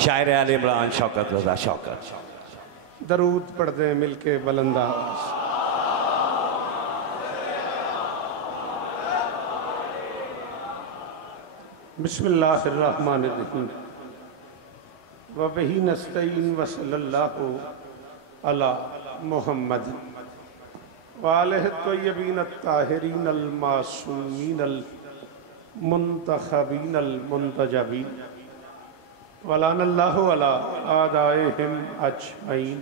शायर आले इमरान शौकत रजा शौकत। दरूद पढ़ते हैं मिलके बुलंदा। बिस्मिल्लाहिर्रहमानिर्रहीम व बिही नस्तईन व सल्लल्लाहु अला मुहम्मद व आलिहि तय्यबीन अत्ताहिरीन अल मासूमीन अल मुंतखबीन अल मुंतजबीन वलानल्लाहु अला आदाइहिम अजमईन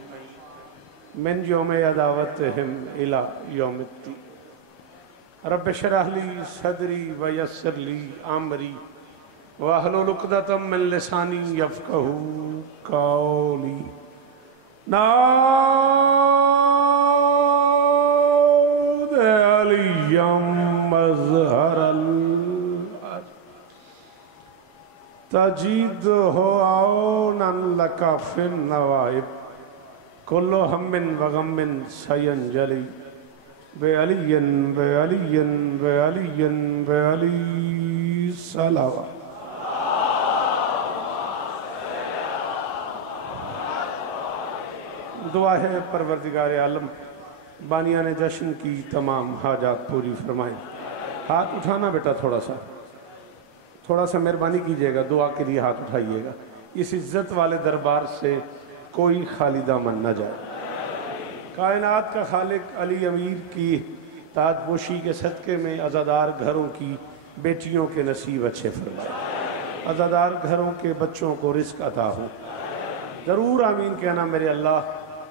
मिन यौम अदावतिहिम इला यौमिद्दीन। रब्बि इश्रह ली सदरी व यस्सिर ली अमरी वाहलुल उक़दतम मिन लिसानी यफ़क़हू क़ौली। नाद अलियम मज़हरल तजीद हो औनन लका फिन नवाइब कुल्लु हम्मिन व गम्मिन सयंजली बे अलियन बे अलियन बे अलियन बे अली सलावा। दुआ है परवरदिगार आलम बानिया ने जश्न की तमाम हाजात पूरी फरमाए। हाथ उठाना बेटा, थोड़ा सा मेहरबानी कीजिएगा, दुआ के लिए हाथ उठाइएगा। इस इज्जत वाले दरबार से कोई खाली दामन न जाए। कायनात का खालिक अली अमीर की ताजपोशी के सदक़े में अज़ादार घरों की बेटियों के नसीब अच्छे फरमाए। अज़ादार घरों के बच्चों को रिज़्क़ अता हो। ज़रूर आमीन कहना मेरे अल्लाह।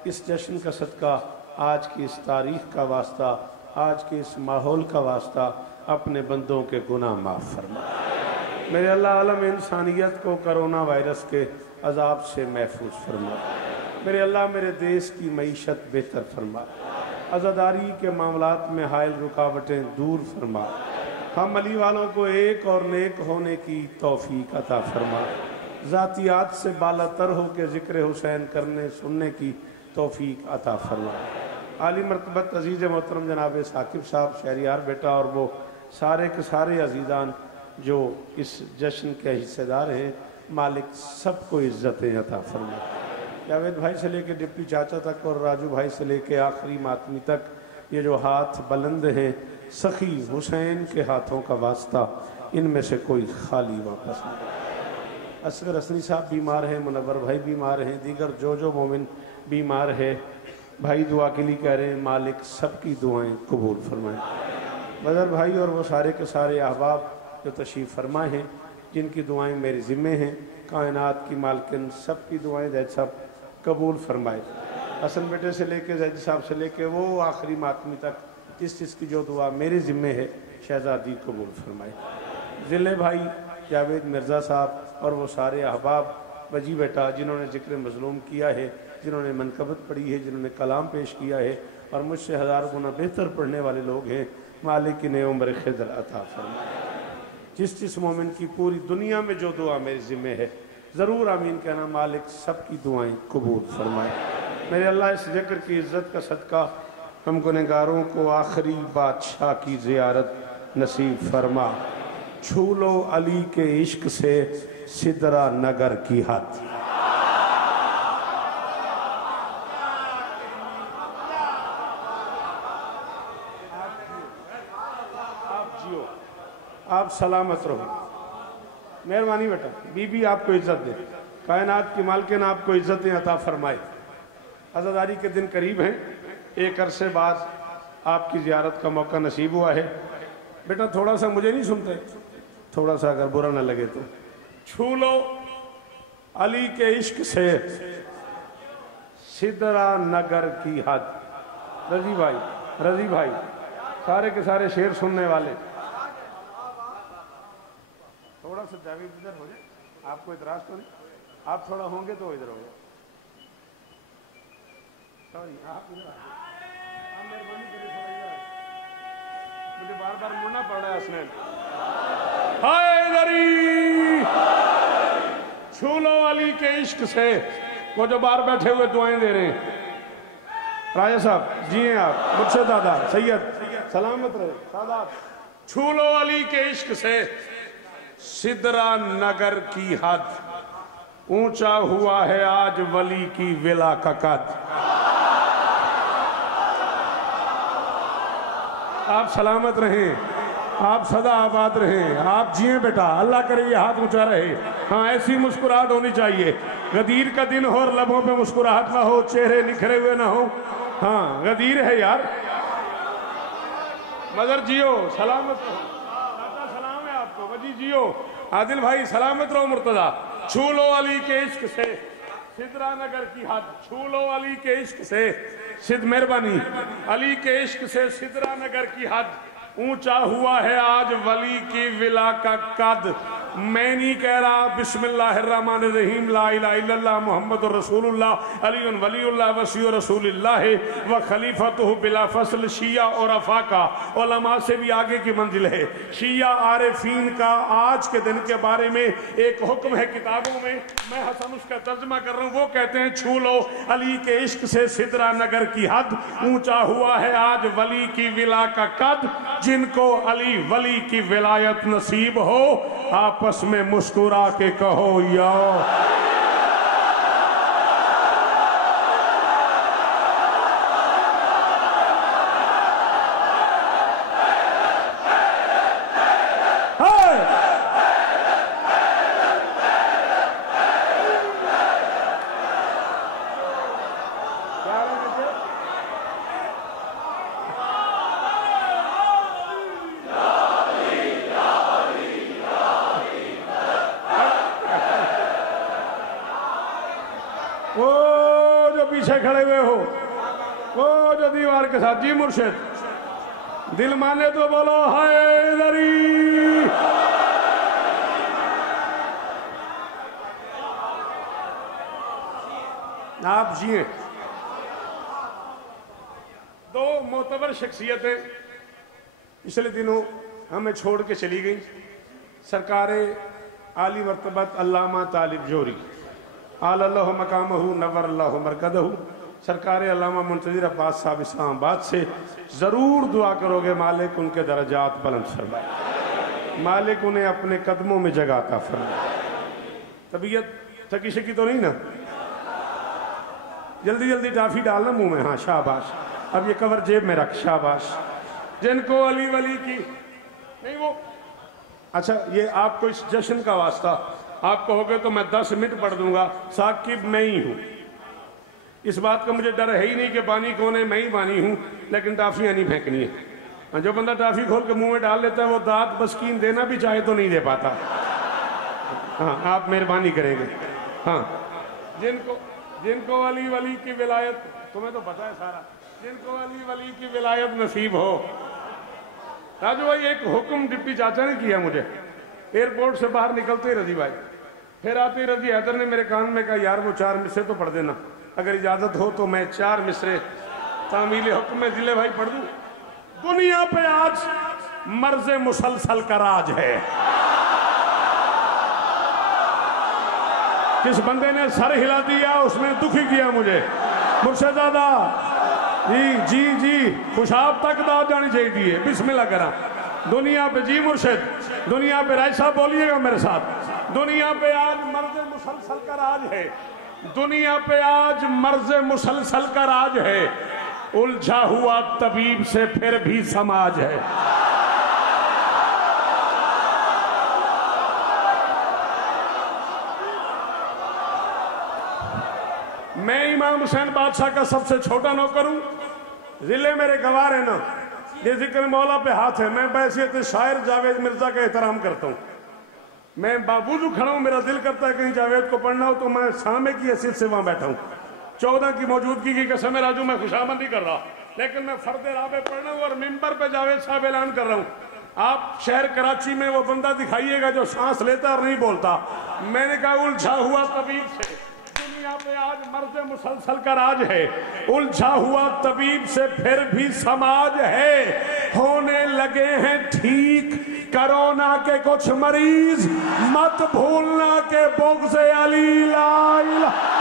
इस जश्न का सदका, आज की इस तारीख़ का वास्ता, आज के इस माहौल का वास्ता अपने बंदों के गुनाह माफ़ फरमा मेरे अल्लाह। आलम इंसानियत को कोरोना वायरस के अजाब से महफूज फरमा मेरे अल्लाह। मेरे देश की मईशत बेहतर फरमा। अज़ादारी के मामलात में हायल रुकावटें दूर फरमा। हम अली वालों को एक और नेक होने की तौफीक अता फरमा। ज़ातियात से बालातर हो के ज़िक्र हुसैन करने सुनने की तौफीक अता फरमा। आली मरतबत अजीज़ मोहतरम जनाब साकिब साहब शहरियार बेटा और वो सारे के सारे अजीज़ान जो इस जश्न के हिस्सेदार हैं, मालिक सबको इज़्ज़तें अता फरमा। जावेद भाई से लेके डिप्टी चाचा तक और राजू भाई से लेके आखिरी मातमी तक ये जो हाथ बुलंद हैं, सखी हुसैन के हाथों का वास्ता, इनमें से कोई खाली वापस नहीं। असगर असनी साहब बीमार हैं, मुनव्वर भाई बीमार हैं, दीगर जो मोमिन बीमार है, भाई दुआ के लिए कह रहे हैं, मालिक सबकी दुआएं कबूल फरमाएं। बदर भाई और वो सारे के सारे अहबाब जो तशरीफ़ फरमा हैं, जिनकी दुआएं मेरे ज़िम्मे हैं, कायनात की मालकिन सबकी दुआएं जैद साहब कबूल फरमाए। हसन बेटे से लेके जैद साहब से लेके वो आखिरी मातमी तक जिसकी जो दुआ मेरे ज़िम्मे है, शहज़ादी कबूल फरमाए। ज़िले भाई जावेद मिर्ज़ा साहब और वो सारे अहबाब, वजी बेटा जिन्होंने ज़िक्र मज़लूम किया है, जिन्होंने मनकबत पढ़ी है, जिन्होंने कलाम पेश किया है और मुझसे हज़ार गुना बेहतर पढ़ने वाले लोग हैं, मालिक ने उम्र खिदर अता फरमाए। जिस मोमिन की पूरी दुनिया में जो दुआ मेरे ज़िम्मे है, ज़रूर आमीन कहना, मालिक सबकी दुआएं कबूल फरमाए मेरे अल्लाह। इस ज़िक्र की इज़्ज़त का सदका हम गुनहगारों को आखिरी बादशाह की ज़ियारत नसीब फरमा। छू लो अली के इश्क से सिदरा नगर की हद। आप सलामत रहो, मेहरबानी बेटा। बीबी आपको इज्जत दे, कायनात की मालकिन आपको इज्जतें अता फरमाए। अज़ादारी के दिन करीब हैं, एक अरसे बाद आपकी ज़ियारत का मौका नसीब हुआ है। बेटा थोड़ा सा मुझे नहीं सुनते, थोड़ा सा अगर बुरा ना लगे तो छू लो अली के इश्क से सिदरा नगर की हद। रजी भाई सारे के सारे शेर सुनने वाले, थोड़ा सा जावेद इधर हो जाए, आपको इतराज तो नहीं? आप थोड़ा होंगे तो इधर हो जाए। सॉरी, आप इधर आ जाए, आप मेहरबानी करिए थोड़ा इधर। मुझे बार बार मुड़ना पड़ रहा है हसनैन। हैदरी छू लो अली के इश्क से, वो जो बाहर बैठे हुए दुआएं दे रहे हैं। राजा साहब जी हैं आप, मुझसे दादा सैयद सलामत रहे सादात। छू लो अली के इश्क से सिदरा नगर की हद। ऊंचा हुआ है आज वली की विला का कद। आप सलामत रहें, आप सदा आबाद रहें, आप जिए बेटा, अल्लाह करे ये हाथ ऊंचा रहे। हाँ, ऐसी मुस्कुराहट होनी चाहिए। गदीर का दिन हो और लबों पे मुस्कुराहट ना हो, चेहरे निखरे हुए ना हो। हाँ, गदीर है यार। मदर जियो, सलामत रहो। दादा सलाम है आपको। वजी जियो। आदिल भाई सलामत रहो। मुर्तजा छू लो अली के इश्क से सिदरा नगर की हद, छू लो अली के इश्क से सिद मेहरबानी, अली के इश्क से सिदरा नगर की हद। ऊंचा हुआ है आज वली की विला का कद। मैं नहीं कह रहा बिस्मिल्लाहिर्रहमानिर्रहीम ला इलाहा इल्लल्लाह मुहम्मदुर रसूलुल्लाह अलीयुन वलीउल्लाह वसीयु रसूलिल्लाह व खलीफतुहु बिला फसल। शिया और अफाका उलमा से भी आगे की मंजिल है। शिया आरिफीन का आज के दिन के बारे में एक हुक्म है किताबों में, मैं हसन उसका तर्जमा कर रहा हूँ। वो कहते हैं छू लो अली के इश्क से सिदरा नगर की हद। ऊंचा हुआ है आज वली की विला का कद। जिनको अली वली की विलायत नसीब हो आपस में मुस्कुरा के कहो या खड़े हुए हो, वो जो दीवार के साथ। जी मुर्शिद दिल माने तो बोलो हैदरी। आप जिए। दो मोतबर शख्सियतें पिछले दिनों हमें छोड़ के चली गई। सरकार आली मर्तबत अल्लामा तालिब जोरी आलल्लाहु मकामहु नव्वरल्लाहु मरकदहु, सरकार अल्लामा मुंतज़िर अब्बास साहब इस्लामाबाद से ज़रूर दुआ करोगे मालिक उनके दर्जात बुलंद फरमाए, मालिक उन्हें अपने कदमों में जगह अता फरमाए। तबीयत थकी शकी तो नहीं ना? जल्दी जल्दी टाफी डालना मुंह में। हाँ शाबाश। अब ये कवर जेब में रख। शाबाश। जिनको अली वली की नहीं वो अच्छा, ये आपको इस जश्न का वास्ता, आप कहोगे तो मैं 10 मिनट पढ़ दूंगा। साकिब मैं ही हूं। इस बात का मुझे डर है ही नहीं कि पानी कौन है, मैं ही पानी हूं, लेकिन टाफियां नहीं फेंकनी है। जो बंदा टाफी खोल के मुंह में डाल लेता है वो दांत बस्कीन देना भी चाहे तो नहीं दे पाता। हाँ, आप मेहरबानी करेंगे। हाँ, जिनको अली वली की विलायत, तुम्हें तो पता है सारा, जिनको अली वली की विलायत नसीब हो। राजू भाई एक हुक्म डिप्टी चाचा ने किया मुझे, एयरपोर्ट से बाहर निकलते रजी भाई, फिर आते रजी हैदर ने मेरे कान में कहा यार वो 4 मिसरे तो पढ़ देना, अगर इजाजत हो तो मैं 4 मिसरे तामील हुक्म में जिले भाई पढ़ दूं। दुनिया पे आज मर्ज मुसलसल का राज है। किस बंदे ने सर हिला दिया उसने दुखी किया मुझे। मुर्शिदादा जी जी जी खुशाब तक दाव जानी चाहिए। बिस्मिल्लाह करा। दुनिया पे जी मुर्शिद, दुनिया पे राय साहब बोलिएगा मेरे साथ। दुनिया पे आज मर्ज मुसलसल का राज है। दुनिया पे आज मर्ज मुसलसल का राज है। उलझा हुआ तबीब से फिर भी समाज है। मैं इमाम हुसैन बादशाह का सबसे छोटा नौकर हूं। जिले मेरे गवार है ना, ये जिक्र मौला पे हाथ है। मैं बैसियत शायर जावेद मिर्जा का एहतराम करता हूँ। मैं बावजूद खड़ा हूँ, मेरा दिल करता है कहीं जावेद को पढ़ना हो तो मैं सामे की हैसियत से वहां बैठा हूँ। 14 की मौजूदगी की कसम है राजू, मैं खुशामद नहीं कर रहा, लेकिन मैं फर्दे राबे पढ़ना हूँ और मिंबर पे जावेद साहब ऐलान कर रहा हूँ। आप शहर कराची में वो बंदा दिखाइएगा जो सांस लेता और नहीं बोलता। मैंने कहा उलझा हुआ तबीब से, दुनिया पे आज मर्ज मुसलसल का राज है। उलझा हुआ तबीब से फिर भी समाज है। होने लगे हैं ठीक कोरोना के कुछ मरीज, मत भूलना के बुग़्ज़ अली ला इलाहा।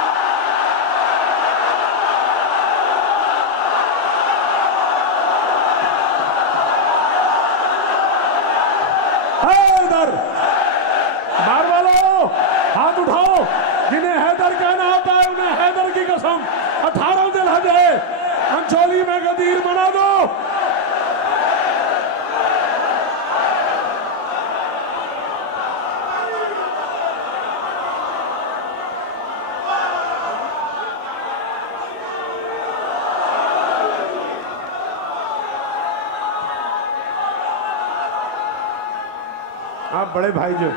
बार वालों हाथ उठाओ, जिन्हें बड़े भाई जो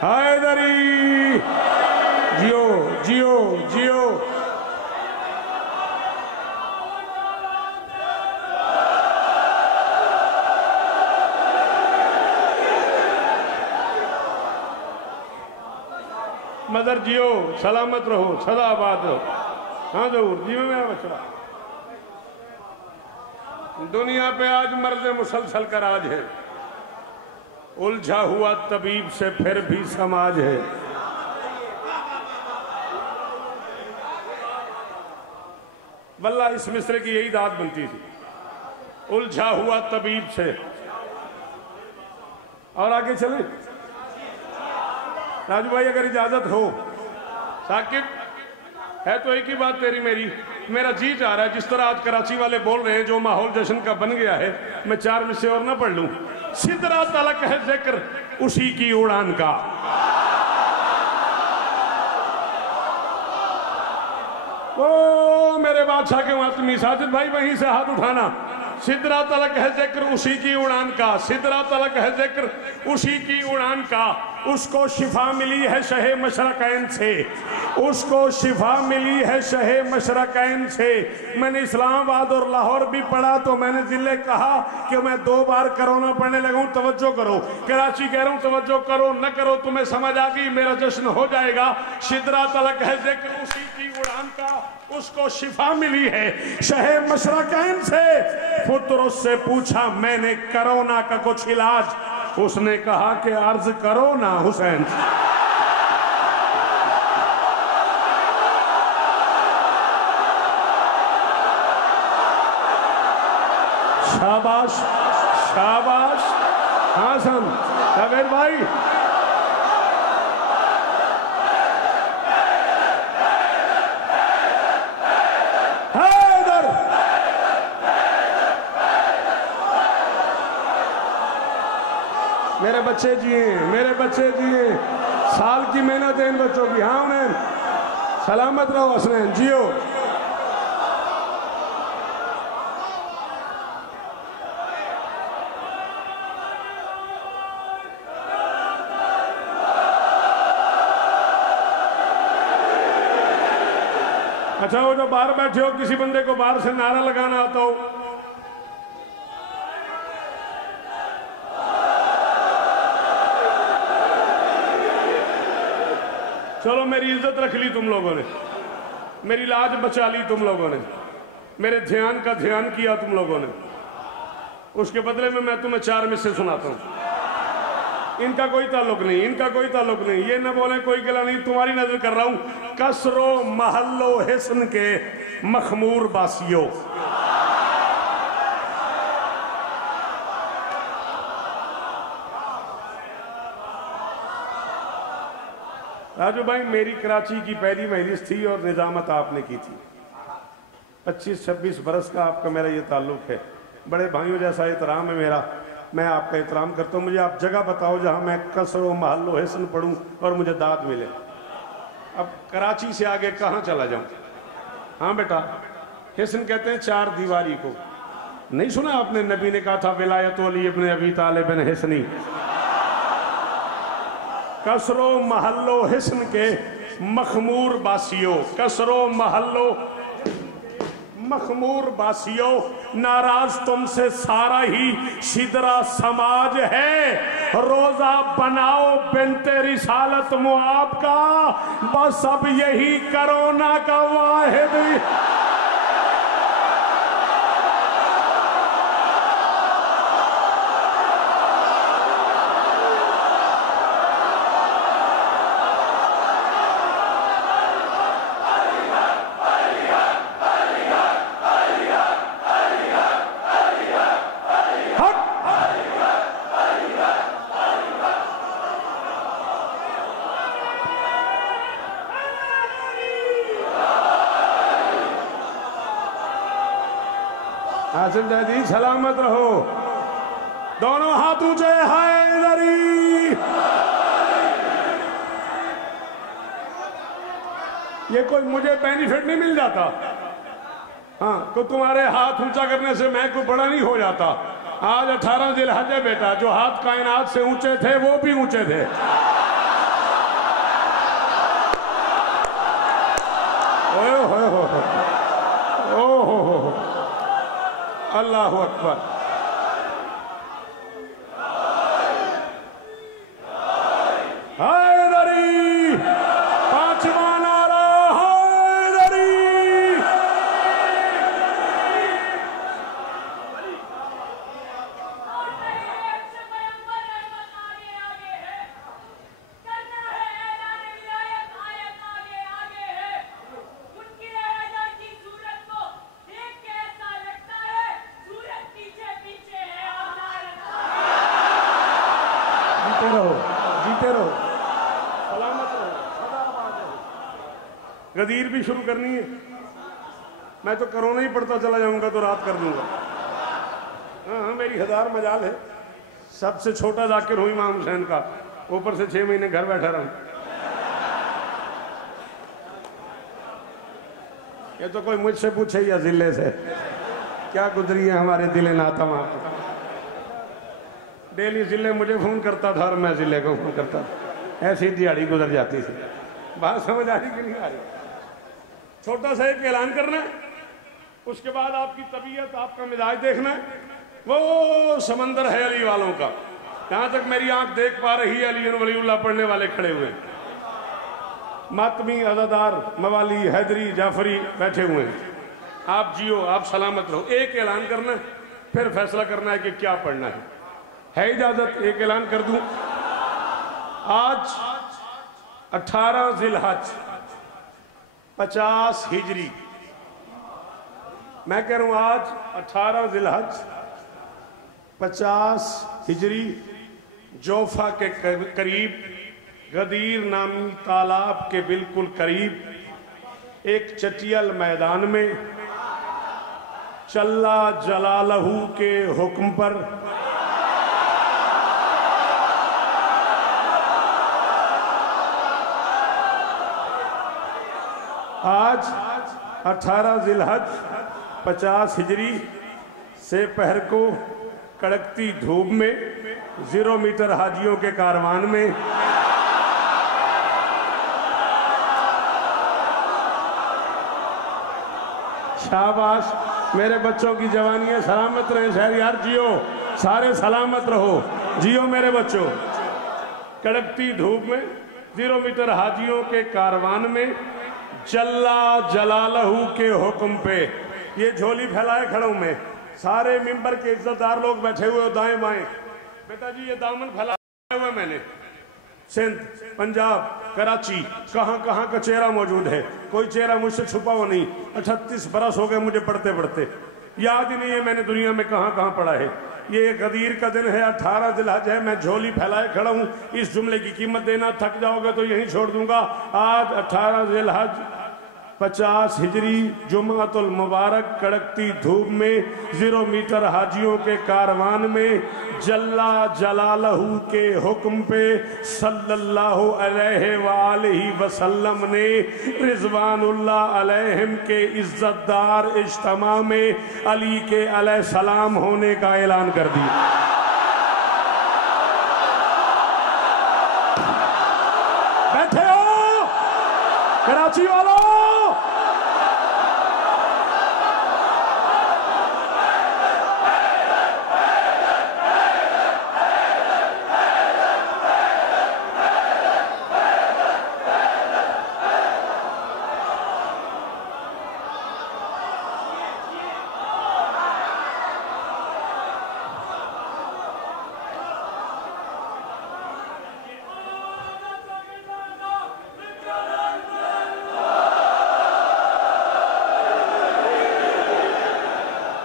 हैदरी, जियो जियो जियो। मदर जियो, सलामत रहो, सदा आबाद रहो। हाँ जरूर जी, में मेरा बच्चा। दुनिया पे आज मर्ज मुसलसल का राज है, उलझा हुआ तबीब से फिर भी समाज है। वल्लाह इस मिसरे की यही दाद बनती थी, उलझा हुआ तबीब से। और आगे चले राजू भाई, अगर इजाजत हो। साकिब है तो एक ही बात तेरी मेरी, मेरा जी चाह रहा है जिस तरह आज कराची वाले बोल रहे हैं, जो माहौल जश्न का बन गया है, मैं 4 मिसरे और ना पढ़ लूं। सिदरा तलक है जिक्र उसी की उड़ान का। ओ मेरे बादशाह के मातमी साजिद भाई, वहीं से हाथ उठाना। सिदरा तलक है जिक्र उसी की उड़ान का, सिदरा तलक है जिक्र उसी की उड़ान का। उसको शिफा मिली है शहे मशरकैन से, उसको शिफा मिली है शहे मशरकैन से। मैंने इस्लामाबाद और लाहौर भी पढ़ा तो मैंने जिले कहा कि मैं 2 बार कोरोना पढ़ने लगा हूं, तवज्जो करो। कराची कह रहा हूं तवज्जो करो, न करो तुम्हें समझ आ गई, मेरा जश्न हो जाएगा। सिदरा तलक है जिक्र उसी की उड़ान का, उसको शिफा मिली है शहे मशरकैन से। फुतरस से पूछा मैंने कोरोना का कुछ इलाज, उसने कहा कि अर्ज करो ना हुसैन। शाबाश शाबाश। हाँ सन कबीर भाई, मेरे बच्चे जिए, मेरे बच्चे जिए, साल की मेहनत है इन बच्चों की। हाँ उन्हें सलामत रहो हसनैन, जियो। अच्छा वो जो बाहर बैठे हो, किसी बंदे को बाहर से नारा लगाना आता हो, चलो मेरी इज्जत रख ली तुम लोगों ने, मेरी लाज बचा ली तुम लोगों ने, मेरे ध्यान का ध्यान किया तुम लोगों ने। उसके बदले में मैं तुम्हें 4 मिसरे सुनाता हूं। इनका कोई ताल्लुक नहीं, इनका कोई ताल्लुक नहीं, ये न बोले कोई गला नहीं, तुम्हारी नजर कर रहा हूं। कसरो महल्लो हिस्न के मखमूर बासियों, राजू भाई मेरी कराची की पहली महरिस थी और निजामत आपने की थी। 25-26 बरस का आपका मेरा ये ताल्लुक है, बड़े भाइयों जैसा एहतराम है मेरा, मैं आपका एहतराम करता हूँ। मुझे आप जगह बताओ जहाँ मैं कसरो महल्लो हिस्न पढ़ूँ और मुझे दाद मिले। अब कराची से आगे कहाँ चला जाऊँ? हाँ बेटा, हिस्न कहते हैं 4 दीवारी को। नहीं सुना आपने, नबी ने कहा था विलायत वली इब्न अबी तालिब बिन हिस्नी। कसरो महल्लो हिस्न के मखमूर बासियों, कसरो महल्लो मखमूर बासियों, नाराज तुमसे सारा ही सिदरा समाज है। रोजा बनाओ बिनते रिसालत मुआब का, बस अब यही कोरोना का वाहिद। हासिल दादी सलामत रहो, दोनों हाथ ऊंचे, हैदरी। ये कोई मुझे बेनिफिट नहीं मिल जाता, हाँ तो तुम्हारे हाथ ऊंचा करने से मैं कोई बड़ा नहीं हो जाता। आज 18 जिलहज है बेटा। जो हाथ कायनात से ऊंचे थे वो भी ऊंचे थे। ओए होए हो, ओ हो, अल्लाह अकबर। हैदरी, पांचवा नारा हैदरी। जीते रहो, जीते रहो, सलामत रहो, सदा आबाद रहो। गदीर भी शुरू करनी है। मैं तो कोरोना ही पढ़ता चला जाऊंगा तो रात कर दूंगा। हाँ, मेरी 1000 मजाल है। सबसे छोटा जाकिर हूं इमाम हुसैन का, ऊपर से 6 महीने घर बैठा रहा। ये तो कोई मुझसे पूछे या जिले से क्या गुजरी है हमारे दिले नाता। वहां पर डेली जिले मुझे फोन करता था और मैं जिले को फोन करता था। ऐसी दिहाड़ी गुजर जाती थी। बात समझ आ रही कि नहीं आ रही? छोटा सा एक ऐलान करना है, उसके बाद आपकी तबीयत, आपका मिजाज देखना है। वो समंदर है अली वालों का। जहां तक मेरी आंख देख पा रही है, अली वलीउल्लाह पढ़ने वाले खड़े हुए हैं। मातमी, अज़ादार, मवाली, हैदरी, जाफरी बैठे हुए हैं। आप जियो, आप सलामत रहो। एक ऐलान करना है, फिर फैसला करना है कि क्या पढ़ना है इजाजत? एक ऐलान कर दूं, आज 18 जिलहज 50 हिजरी। मैं कह रहा हूं आज 18 जिलहज 50 हिजरी, जोफा के करीब, गदीर नामी तालाब के बिल्कुल करीब, एक चटियल मैदान में चल्ला जलालहू के हुक्म पर आज 18 जिलहज 50 हिजरी से पहर को कड़कती धूप में 0 मीटर हाजियों के कारवान में शाबाश, मेरे बच्चों की जवानियां सलामत रहे। शहरियार जियो, सारे सलामत रहो, जियो मेरे बच्चों। कड़कती धूप में 0 मीटर हाजियों के कारवान में जल्ला जलालहू के हुक्म पे, ये झोली फैलाए खड़ा हूं मैं। सारे मिंबर के इज्जतदार लोग बैठे हुए दाएं बाएं। बेटा जी, ये दामन फैलाया हुआ मैंने। सिंध, पंजाब, कराची, कहां कहां का चेहरा मौजूद है। कोई चेहरा मुझसे छुपा हुआ नहीं। 38 बरस हो गए मुझे पढ़ते पढ़ते, याद ही नहीं है मैंने दुनिया में कहां कहां पढ़ा है। ये गदीर का दिन है, 18 जिलहज है। मैं झोली फैलाए खड़ा हूं। इस जुमले की कीमत देना थक जाओगे तो यहीं छोड़ दूंगा। आज 18 जिलहज 50 हिजरी, जुमातुल मुबारक, कड़कती धूप में 0 मीटर हाजियों के कारवान में जल्ला जलालहू के हुक्म पे सल्लल्लाहु अलैहि वसल्लम ने रिजवानुल्लाह अलैहिम के इज्जतदार इज्तिमा में अली के अलैहिस्सलाम होने का ऐलान कर दिया। बैठे हो कराची वालों,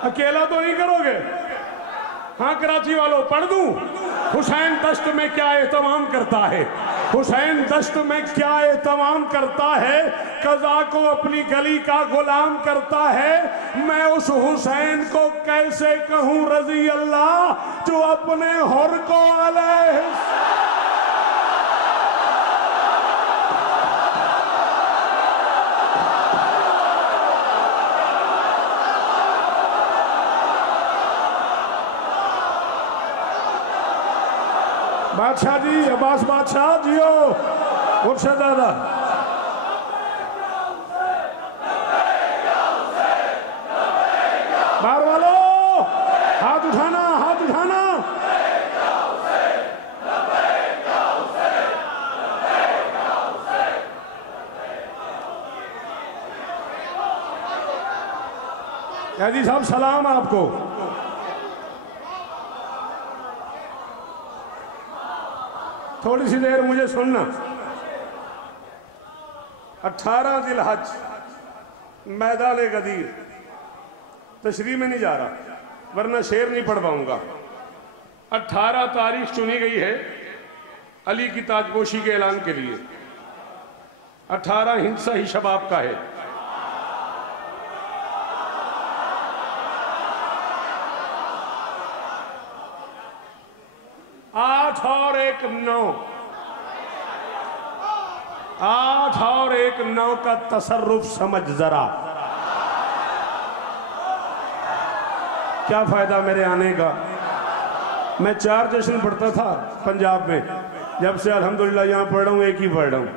अकेला तो नहीं करोगे? हाँ कराची वालों, पढ़ दूं? हुसैन दश्त में क्या एहतमाम करता है, हुसैन दश्त में क्या एहतमाम करता है, कज़ा को अपनी गली का गुलाम करता है। मैं उस हुसैन को कैसे कहूं रजी अल्लाह, जो अपने हुर को अलैहि बादशाह जी, अब्बास बादशाह जियो, मुर्शद दादा। बाहर वालों हाथ उठाना, हाथ उठाना। कैदी साहब सलाम आपको। थोड़ी सी देर मुझे सुनना। 18 जिलहज मैदान गदीर, तशरीह में नहीं जा रहा वरना शेर नहीं पढ़ पाऊंगा। 18 तारीख चुनी गई है अली की ताजपोशी के ऐलान के लिए। 18 हिंसा ही शबाब का है। आठ और एक 9, 8 और 1 9 का तसर्रुफ समझ जरा। क्या फायदा मेरे आने का। मैं 4 जश्न पढ़ता था पंजाब में, जब से अल्हम्दुलिल्लाह यहाँ पढ़ रहा हूँ, एक ही पढ़ रहा हूँ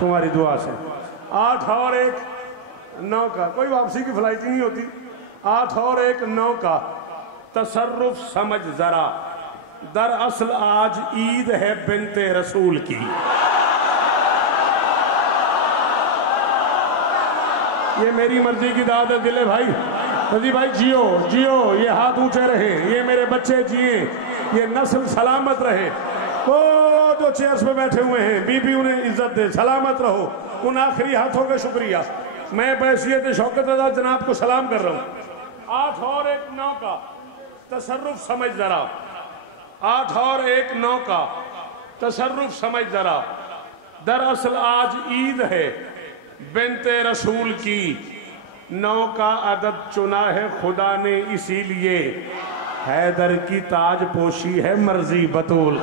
तुम्हारी दुआ से। 8 और 1 9 का कोई वापसी की फ्लाइट ही नहीं होती। 8 और 1 9 का तसर्रुफ समझ जरा। दरअसल आज ईद है बिन्ते रसूल की। ये मेरी मर्जी की दाद है दिले भाई। नदी भाई जियो जियो, ये हाथ ऊंचे रहे, ये मेरे बच्चे जिए, ये नस्ल सलामत रहे। वो जो चेयर्स पे बैठे हुए हैं बीबी उन्हें इज्जत दे, सलामत रहो। उन आखिरी हाथों का शुक्रिया। मैं बैसियत शौकत रज़ा जनाब को सलाम कर रहा हूँ। 8 और 1 9 का तसर्रुफ समझ जरा। 8 और 1 9 का तसर्रुफ समझ जरा। दरअसल आज ईद है बिन्ते रसूल की। 9 का अदद चुना है खुदा ने इसीलिए, हैदर की ताज पोशी है मर्जी बतूल।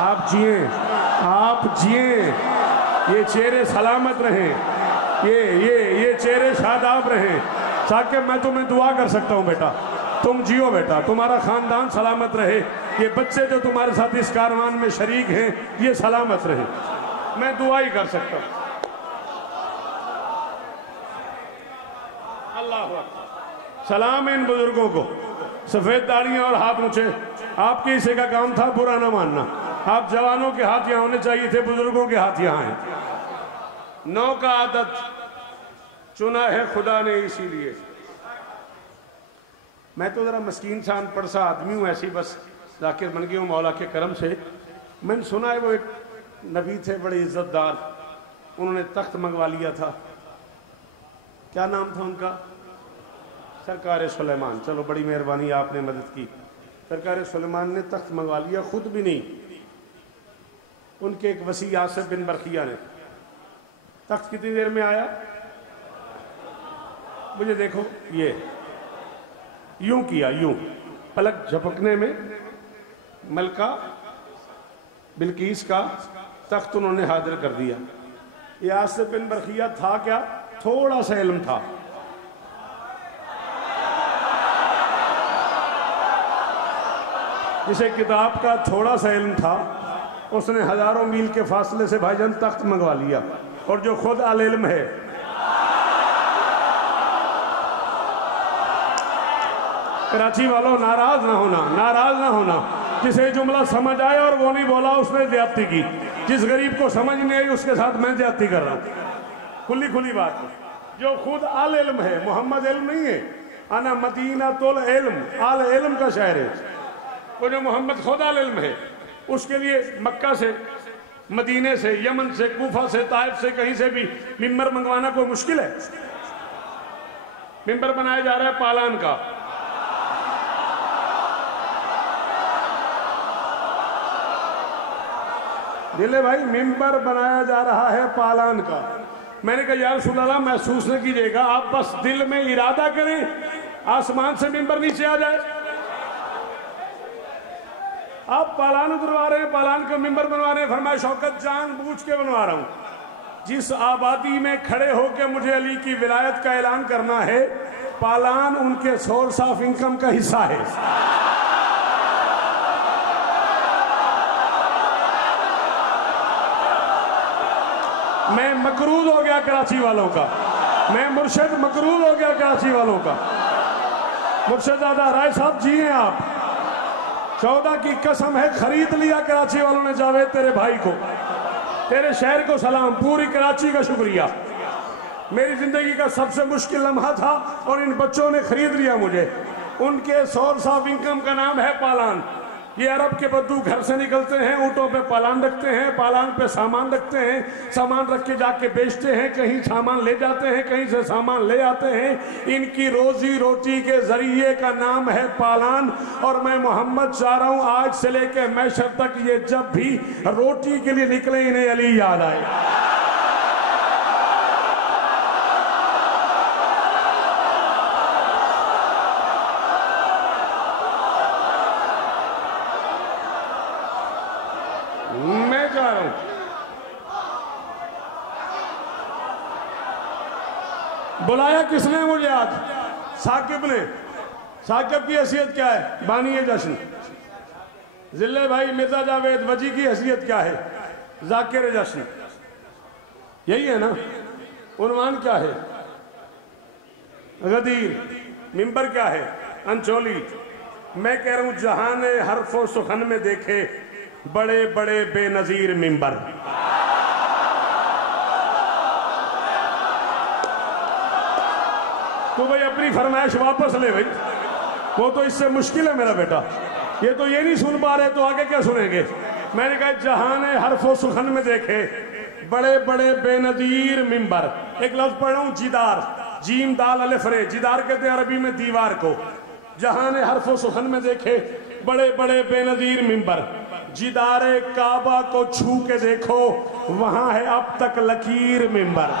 आप जिए, आप जिए, ये चेहरे सलामत रहें, ये चेहरे शादाब रहें। साकिब मैं तुम्हें दुआ कर सकता हूं बेटा, तुम जियो बेटा, तुम्हारा खानदान सलामत रहे, ये बच्चे जो तुम्हारे साथ इस कारवान में शरीक हैं ये सलामत रहे। मैं दुआ ही कर सकता हूं। अल्लाह अकबर। सलाम इन बुजुर्गों को, सफेद दाढ़ियां और हाथ ऊंचे। आपके हिस्से का काम था बुरा ना मानना। आप जवानों के हाथ यहां होने चाहिए थे, बुजुर्गों के हाथ यहां हैं। 9 का आदत चुना है खुदा ने इसीलिए। मैं तो जरा मस्कीन सा अनपढ़ सा आदमी हूं, ऐसी बस जाकिर बन गया हूं मौला के करम से। मैंने सुना है वो एक नबी थे बड़े इज्जतदार, उन्होंने तख्त मंगवा लिया था। क्या नाम था उनका? सरकार सुलेमान। चलो बड़ी मेहरबानी, आपने मदद की। सरकार सुलेमान ने तख्त मंगवा लिया, खुद भी नहीं, उनके एक वसी आसिफ बिन बरखिया ने। तख्त कितनी देर में आया? मुझे देखो, ये यूं किया, यूं पलक झपकने में मलका बिल्कीस का तख्त उन्होंने हाजिर कर दिया। ये आसिफ बिन बरखिया था क्या? थोड़ा सा इल्म था। जिसे किताब का थोड़ा सा इल्म था, उसने हजारों मील के फासले से भाईजान तख्त मंगवा लिया। और जो खुद अल इल्म है, कराची वालों नाराज ना होना, नाराज ना होना। जिसे जुमला समझ आए और वो नहीं बोला उसने ज्यादती की। जिस गरीब को समझ नहीं आई उसके साथ मैं ज्यादती कर रहा हूं। खुली खुली बात है। जो खुद अल इल्म है, मोहम्मद इल्म नहीं है, अना मदीना तुल इल्म, अल इल्म का शायर है वो। जो मोहम्मद खुद अल इल्म है, उसके लिए मक्का से, मदीने से, यमन से, कूफा से, ताइफ से, कहीं से भी मिंबर मंगवाना कोई मुश्किल है? मिंबर बनाया जा रहा है पालान का। दिले भाई, मिंबर बनाया जा रहा है पालान का। मैंने कहा यार सुल्लाह महसूस न कीजिएगा, आप बस दिल में इरादा करें, आसमान से मिंबर नीचे आ जाए। आप पालान उतरवा रहे हैं, पालान का मिंबर बनवा रहे हैं। फरमाया शौकत जानबूझ के बनवा रहा हूं। जिस आबादी में खड़े होकर मुझे अली की विलायत का ऐलान करना है, पालान उनके सोर्स ऑफ इनकम का हिस्सा है। मैं मकरूज हो गया कराची वालों का, मैं मुर्शिद मकरूज हो गया कराची वालों का। मुर्शिदादा राय साहब जी हैं आप, 14 की कसम है खरीद लिया कराची वालों ने जावेद तेरे भाई को, तेरे शहर को सलाम, पूरी कराची का शुक्रिया। मेरी जिंदगी का सबसे मुश्किल लम्हा था और इन बच्चों ने खरीद लिया मुझे। उनके सोर्स ऑफ इनकम का नाम है पालान। ये अरब के बद्दू घर से निकलते हैं, ऊँटों पे पालान रखते हैं, पालान पे सामान रखते हैं, सामान रख के जाके बेचते हैं, कहीं सामान ले जाते हैं, कहीं से सामान ले आते हैं। इनकी रोजी रोटी के जरिए का नाम है पालान। और मैं मोहम्मद चाह रहा हूँ आज से लेके मैशर तक ये जब भी रोटी के लिए निकले इन्हें अली याद आए। मैं चाह रहा हूं बुलाया किसने मुझे आज? साकिब ने। साकिब की हैसियत क्या है? बानी जश्न। जिले भाई मिर्जा जावेद वजी की हैसियत क्या है? जाकिर जश्न। यही है ना? उन्वान क्या है? गदीर। मिंबर क्या है? अंचोली। मैं कह रहा हूं जहां ने हरफो सुखन में देखे बड़े बड़े बेनजीर मिंबर। तो भाई अपनी फरमाइश वापस ले भाई, वो तो इससे मुश्किल है मेरा बेटा। ये तो ये नहीं सुन पा रहे तो आगे क्या सुनेंगे? मैंने कहा जहां ने हरफो सुखन में देखे बड़े बड़े बेनजीर मिंबर। एक लफ्ज पढ़ रहा हूं, जिदार, जीम दाल अलिफ रे। जिदार कहते हैं अरबी में दीवार को। जहां ने हरफो सुखन में देखे बड़े बड़े बेनजीर मिंबर। जिदारे काबा को छू के देखो वहां है अब तक लकीर मिंबर।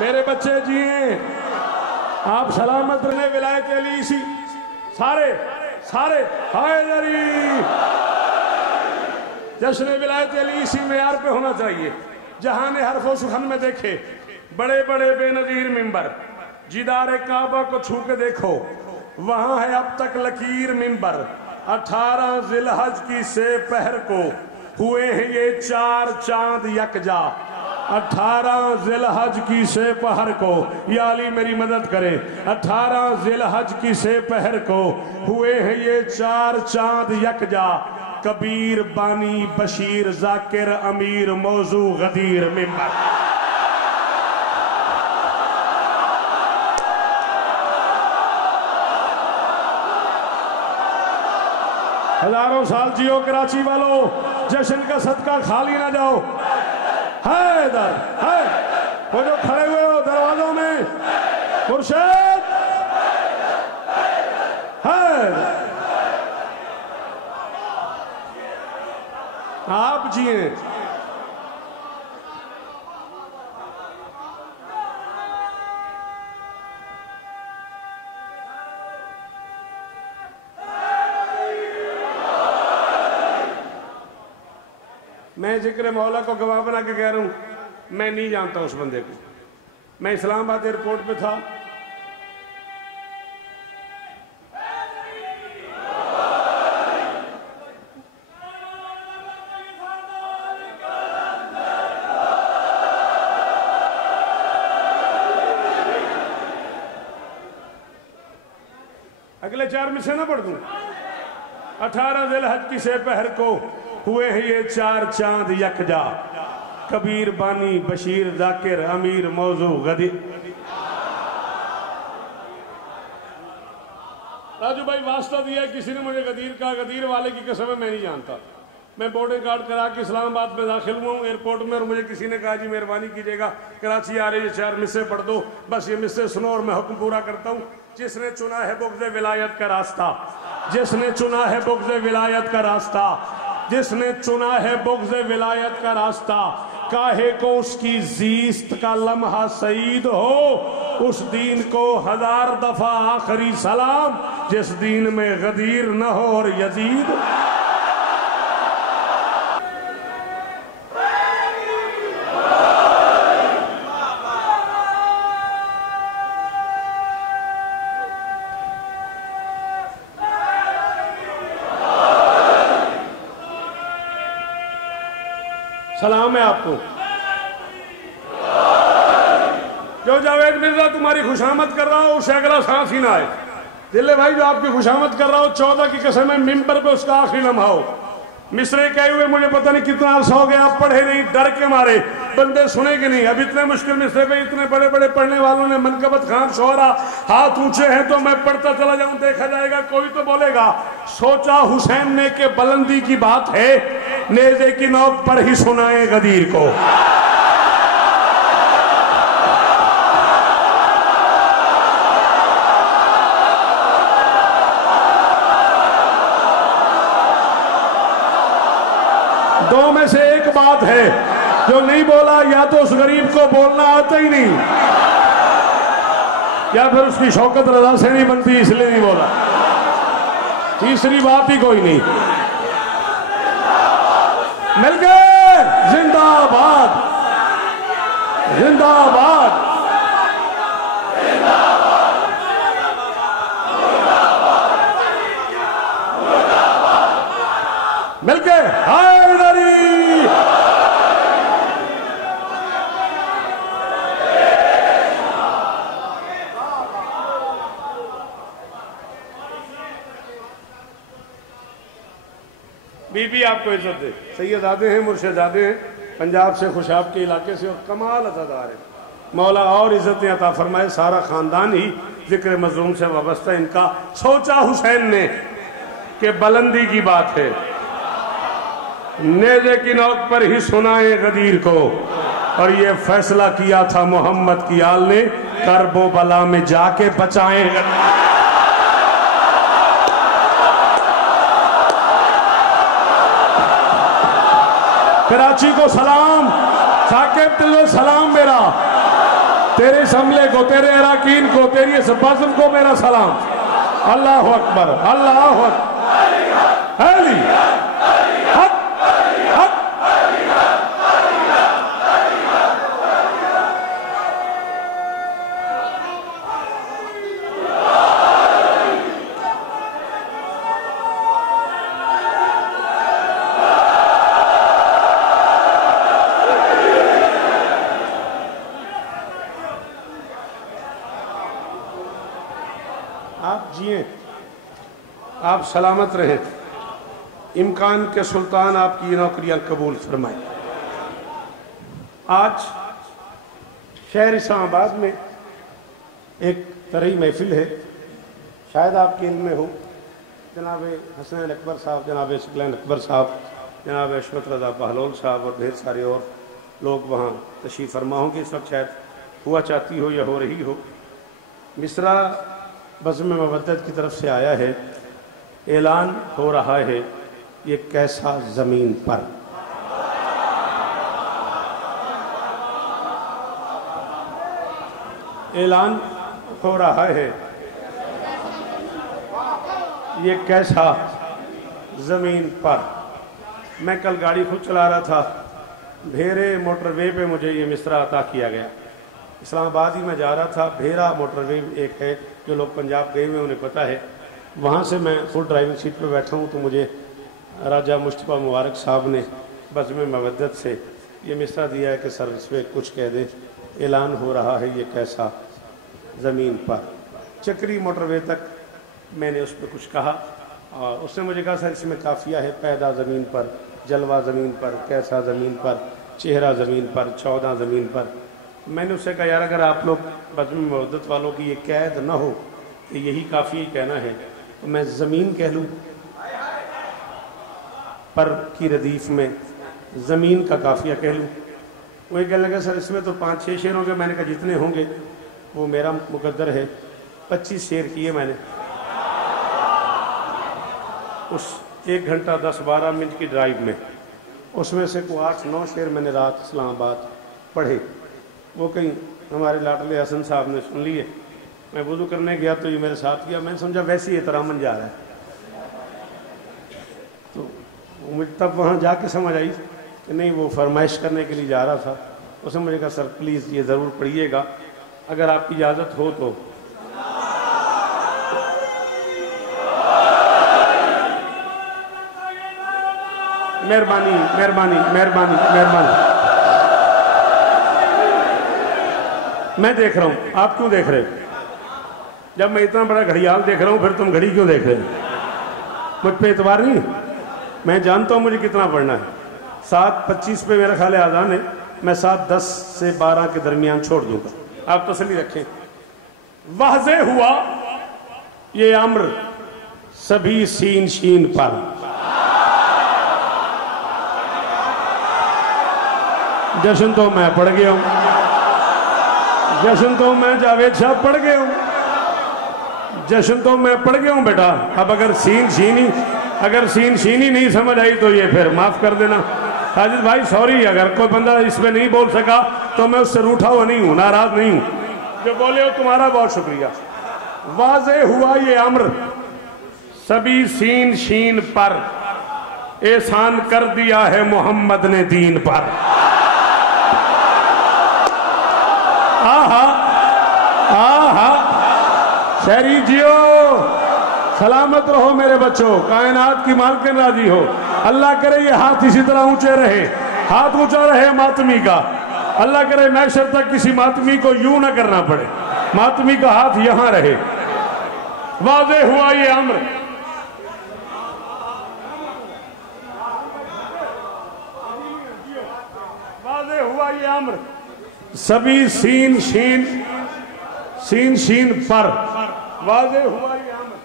मेरे बच्चे जिए, आप सलामत रहे। विलायत अली इसी सारे सारे हैदरी जश्न विलायत अली इसी मेयार पे होना चाहिए। जहां ने हरफो सुखन में देखे बड़े बड़े बेनजीर मिंबर। जिदारे काबा को छू के देखो वहां है अब तक लकीर मिंबर। 18 जिलहज की से पहर को हुए हैं ये 4 चांद यकजा। 18 जिलहज की से पहर को, या अली मेरी मदद करे, 18 जिलहज की से पहर को हुए हैं ये 4 चांद यकजा। कबीर बानी बशीर जाकिर अमीर मौजू गदीर मिंबर। हजारों साल जियो कराची वालों, जश्न का सदका खाली ना जाओ। है इधर है वो जो खड़े हुए हो दरवाजों में, मुर्शिद है। आप जिए। मैं जिक्र मौला को गवाह बना के कह रहा हूं, मैं नहीं जानता उस बंदे को। मैं इस्लामाबाद एयरपोर्ट पे था, अगले 4 में से ना पढ़ दूं। 18 जिलहज की से पहर को हुए हैं ये 4 चांद यकजा। कबीर बानी बशीर जाकिर अमीर मौजू गदीर। राजू भाई वास्ता दिया किसी ने मुझे गदीर का, गदीर वाले की कसम है मैं नहीं जानता। मैं बोर्डिंग कार्ड करा के इस्लामाबाद में दाखिल हुआ हूँ एयरपोर्ट में, और मुझे किसी ने कहा जी मेहरबानी कीजिएगा कराची आ रही है 4 मिस्से पढ़ दो, बस ये मिस्से सुनो और मैं हुक्म पूरा करता हूँ। जिसने चुना है बुग़्ज़ विलायत का रास्ता, जिसने चुना है बुग़्ज़ विलायत का रास्ता, जिसने चुना है बुग़्ज़ विलायत का रास्ता, काहे को उसकी जीस्त का लम्हा सईद हो। उस दीन को 1000 दफा आखिरी सलाम जिस दीन में गदीर न हो और यजीद। सलाम है आपको। जो जावेद मिर्जा तुम्हारी खुशामद कर रहा हो उसे अगला सांस ही ना आए। दिल्ले भाई जो आपकी खुशामद कर रहा हो 14 की कसम है मिंबर पे उसका आखिरी लम्हा हो। मिसरे कहे हुए मुझे पता नहीं कितना अरसा हो गया, आप पढ़े नहीं, डर के मारे बंदे सुनेंगे नहीं। अब इतने मुश्किल मिसरे पे इतने बड़े बड़े पढ़ने वालों ने मनकबत खान शोहरा हाथ ऊंचे हैं तो मैं पढ़ता चला जाऊं, देखा जाएगा कोई तो बोलेगा सोचा हुसैन ने के बुलंदी की बात है, नेज़े की नोक पर ही सुनाए गदीर को। दो में से एक बात है, जो नहीं बोला या तो उस गरीब को बोलना आता ही नहीं, या फिर उसकी शौकत रजा से नहीं बनती इसलिए नहीं बोला। तीसरी बात ही कोई नहीं। मिल गए, जिंदाबाद जिंदाबाद। मिल गए, हैदरी। बीबी आपको इज्जत दे। सैयदादे हैं, मुर्शिदादे हैं, पंजाब से, खुशाब के इलाके से, और कमाल अज़ादार है। मौला और इज्जतें अता फरमाए। सारा खानदान ही जिक्र मज़लूम से वाबस्ता। इनका सोचा हुसैन ने के बुलंदी की बात है, नेज़े की नोक पर ही सुनाए गदीर को। और ये फैसला किया था मोहम्मद की आल ने, करबो बला में जाके बचाए। कराची को सलाम, साकिब तिलो सलाम मेरा, तेरे इस हमले को, तेरे अराकीन को, तेरी इस बाज़म को मेरा सलाम। अल्लाह अकबर, अल्लाह अकबर। अली हक हक। आप जिए, आप सलामत रहे, इम्कान के सुल्तान आपकी नौकरियां कबूल फरमाए। आज शहर इस्लामाबाद में एक तरही महफिल है, शायद आपके इल्म में हो। जनाब हसनैन अकबर साहब, जनाब शुक्लैन अकबर साहब, जनाब अशमत रज़ा बहलोल साहब और ढेर सारे और लोग वहाँ तशरीफ़ फरमा होंगे। इस वक्त शायद हुआ चाहती हो या हो रही हो। मिसरा बज़्म मवद्दत की तरफ से आया है, ऐलान हो रहा है ये कैसा ज़मीन पर। ऐलान हो रहा है ये कैसा ज़मीन पर। मैं कल गाड़ी खुद चला रहा था, भेरे मोटरवे पे मुझे ये मिसरा अता किया गया। इस्लामाबाद ही में जा रहा था, भेरा मोटरवे एक है, जो लोग पंजाब गए हुए उन्हें पता है। वहाँ से मैं फुल ड्राइविंग सीट पे बैठा हूँ तो मुझे राजा मुश्तफा मुबारक साहब ने बज़्म मवद्दत से ये मिसरा दिया है कि सर इस पर कुछ कह दे। ऐलान हो रहा है ये कैसा ज़मीन पर। चक्री मोटरवे तक मैंने उस पर कुछ कहा और उसने मुझे कहा सर इसमें काफिया है, पैदा ज़मीन पर, जलवा ज़मीन पर, कैसा ज़मीन पर, चेहरा ज़मीन पर, 14 ज़मीन पर। मैंने उससे कहा यार अगर आप लोग बज़्म मवद्दत वालों की ये कैद ना हो कि यही काफ़ी ही कहना है तो मैं ज़मीन कह लूँ, पर की रदीफ में ज़मीन का काफिया कह लूँ। वो ये कहने लगा सर इसमें तो 5-6 शेर होंगे। मैंने कहा जितने होंगे वो मेरा मुकद्दर है। 25 शेर किए मैंने उस 1 घंटा 10-12 मिनट की ड्राइव में। उसमें से को 8-9 शेर मैंने रात इस्लामाबाद पढ़े। वो कहीं हमारे लाडले हसन साहब ने सुन लिए। मैं वुज़ू करने गया तो ये मेरे साथ किया। मैंने समझा वैसे ही एहतरामन जा रहा है, तो मुझे तब वहाँ जाके समझ आई कि नहीं वो फरमाइश करने के लिए जा रहा था। उसने मुझे कहा सर प्लीज़ ये ज़रूर पढ़िएगा अगर आपकी इजाज़त हो तो। मेहरबानी मेहरबानी मेहरबानी मेहरबानी। मैं देख रहा हूं, आप क्यों देख रहे हो? जब मैं इतना बड़ा घड़ियाल देख रहा हूं फिर तुम घड़ी क्यों देख रहे हो? मुझ पे एतबार नहीं? मैं जानता हूं मुझे कितना पढ़ना है। 7:25 पे मेरा ख्याल है आजान है, मैं 7:10 से 12 के दरमियान छोड़ दूंगा, आप तसल्ली रखें। वाज़े हुआ ये अम्र सभी सीन शीन पर, जश्न तो मैं पढ़ गया हूं, जश्न तो मैं जावेद साहब पढ़ गया हूं, जश्न तो मैं पढ़ गया हूं बेटा। अब अगर सीन शीनी नहीं समझ आई तो ये फिर माफ कर देना साजिद भाई, सॉरी। अगर कोई बंदा इसमें नहीं बोल सका तो मैं उससे रूठा हुआ नहीं हूं, नाराज नहीं हूं। जो बोले हो तुम्हारा बहुत शुक्रिया। वाज़े हुआ ये अम्र सभी सीन शीन पर, एहसान कर दिया है मोहम्मद ने दीन पर। आहा आहा, शहरी जियो, सलामत रहो मेरे बच्चों, कायनात की मालकिन राजी हो। अल्लाह करे ये हाथ इसी तरह ऊंचे रहे, हाथ ऊंचा रहे मातमी का। अल्लाह करे मैशर तक किसी मातमी को यूं ना करना पड़े, मातमी का हाथ यहां रहे। वाज़े हुआ ये अम्र, वाज़े हुआ ये अम्र सभी सीन शीन पर, वाज़े हुआ ये अम्र।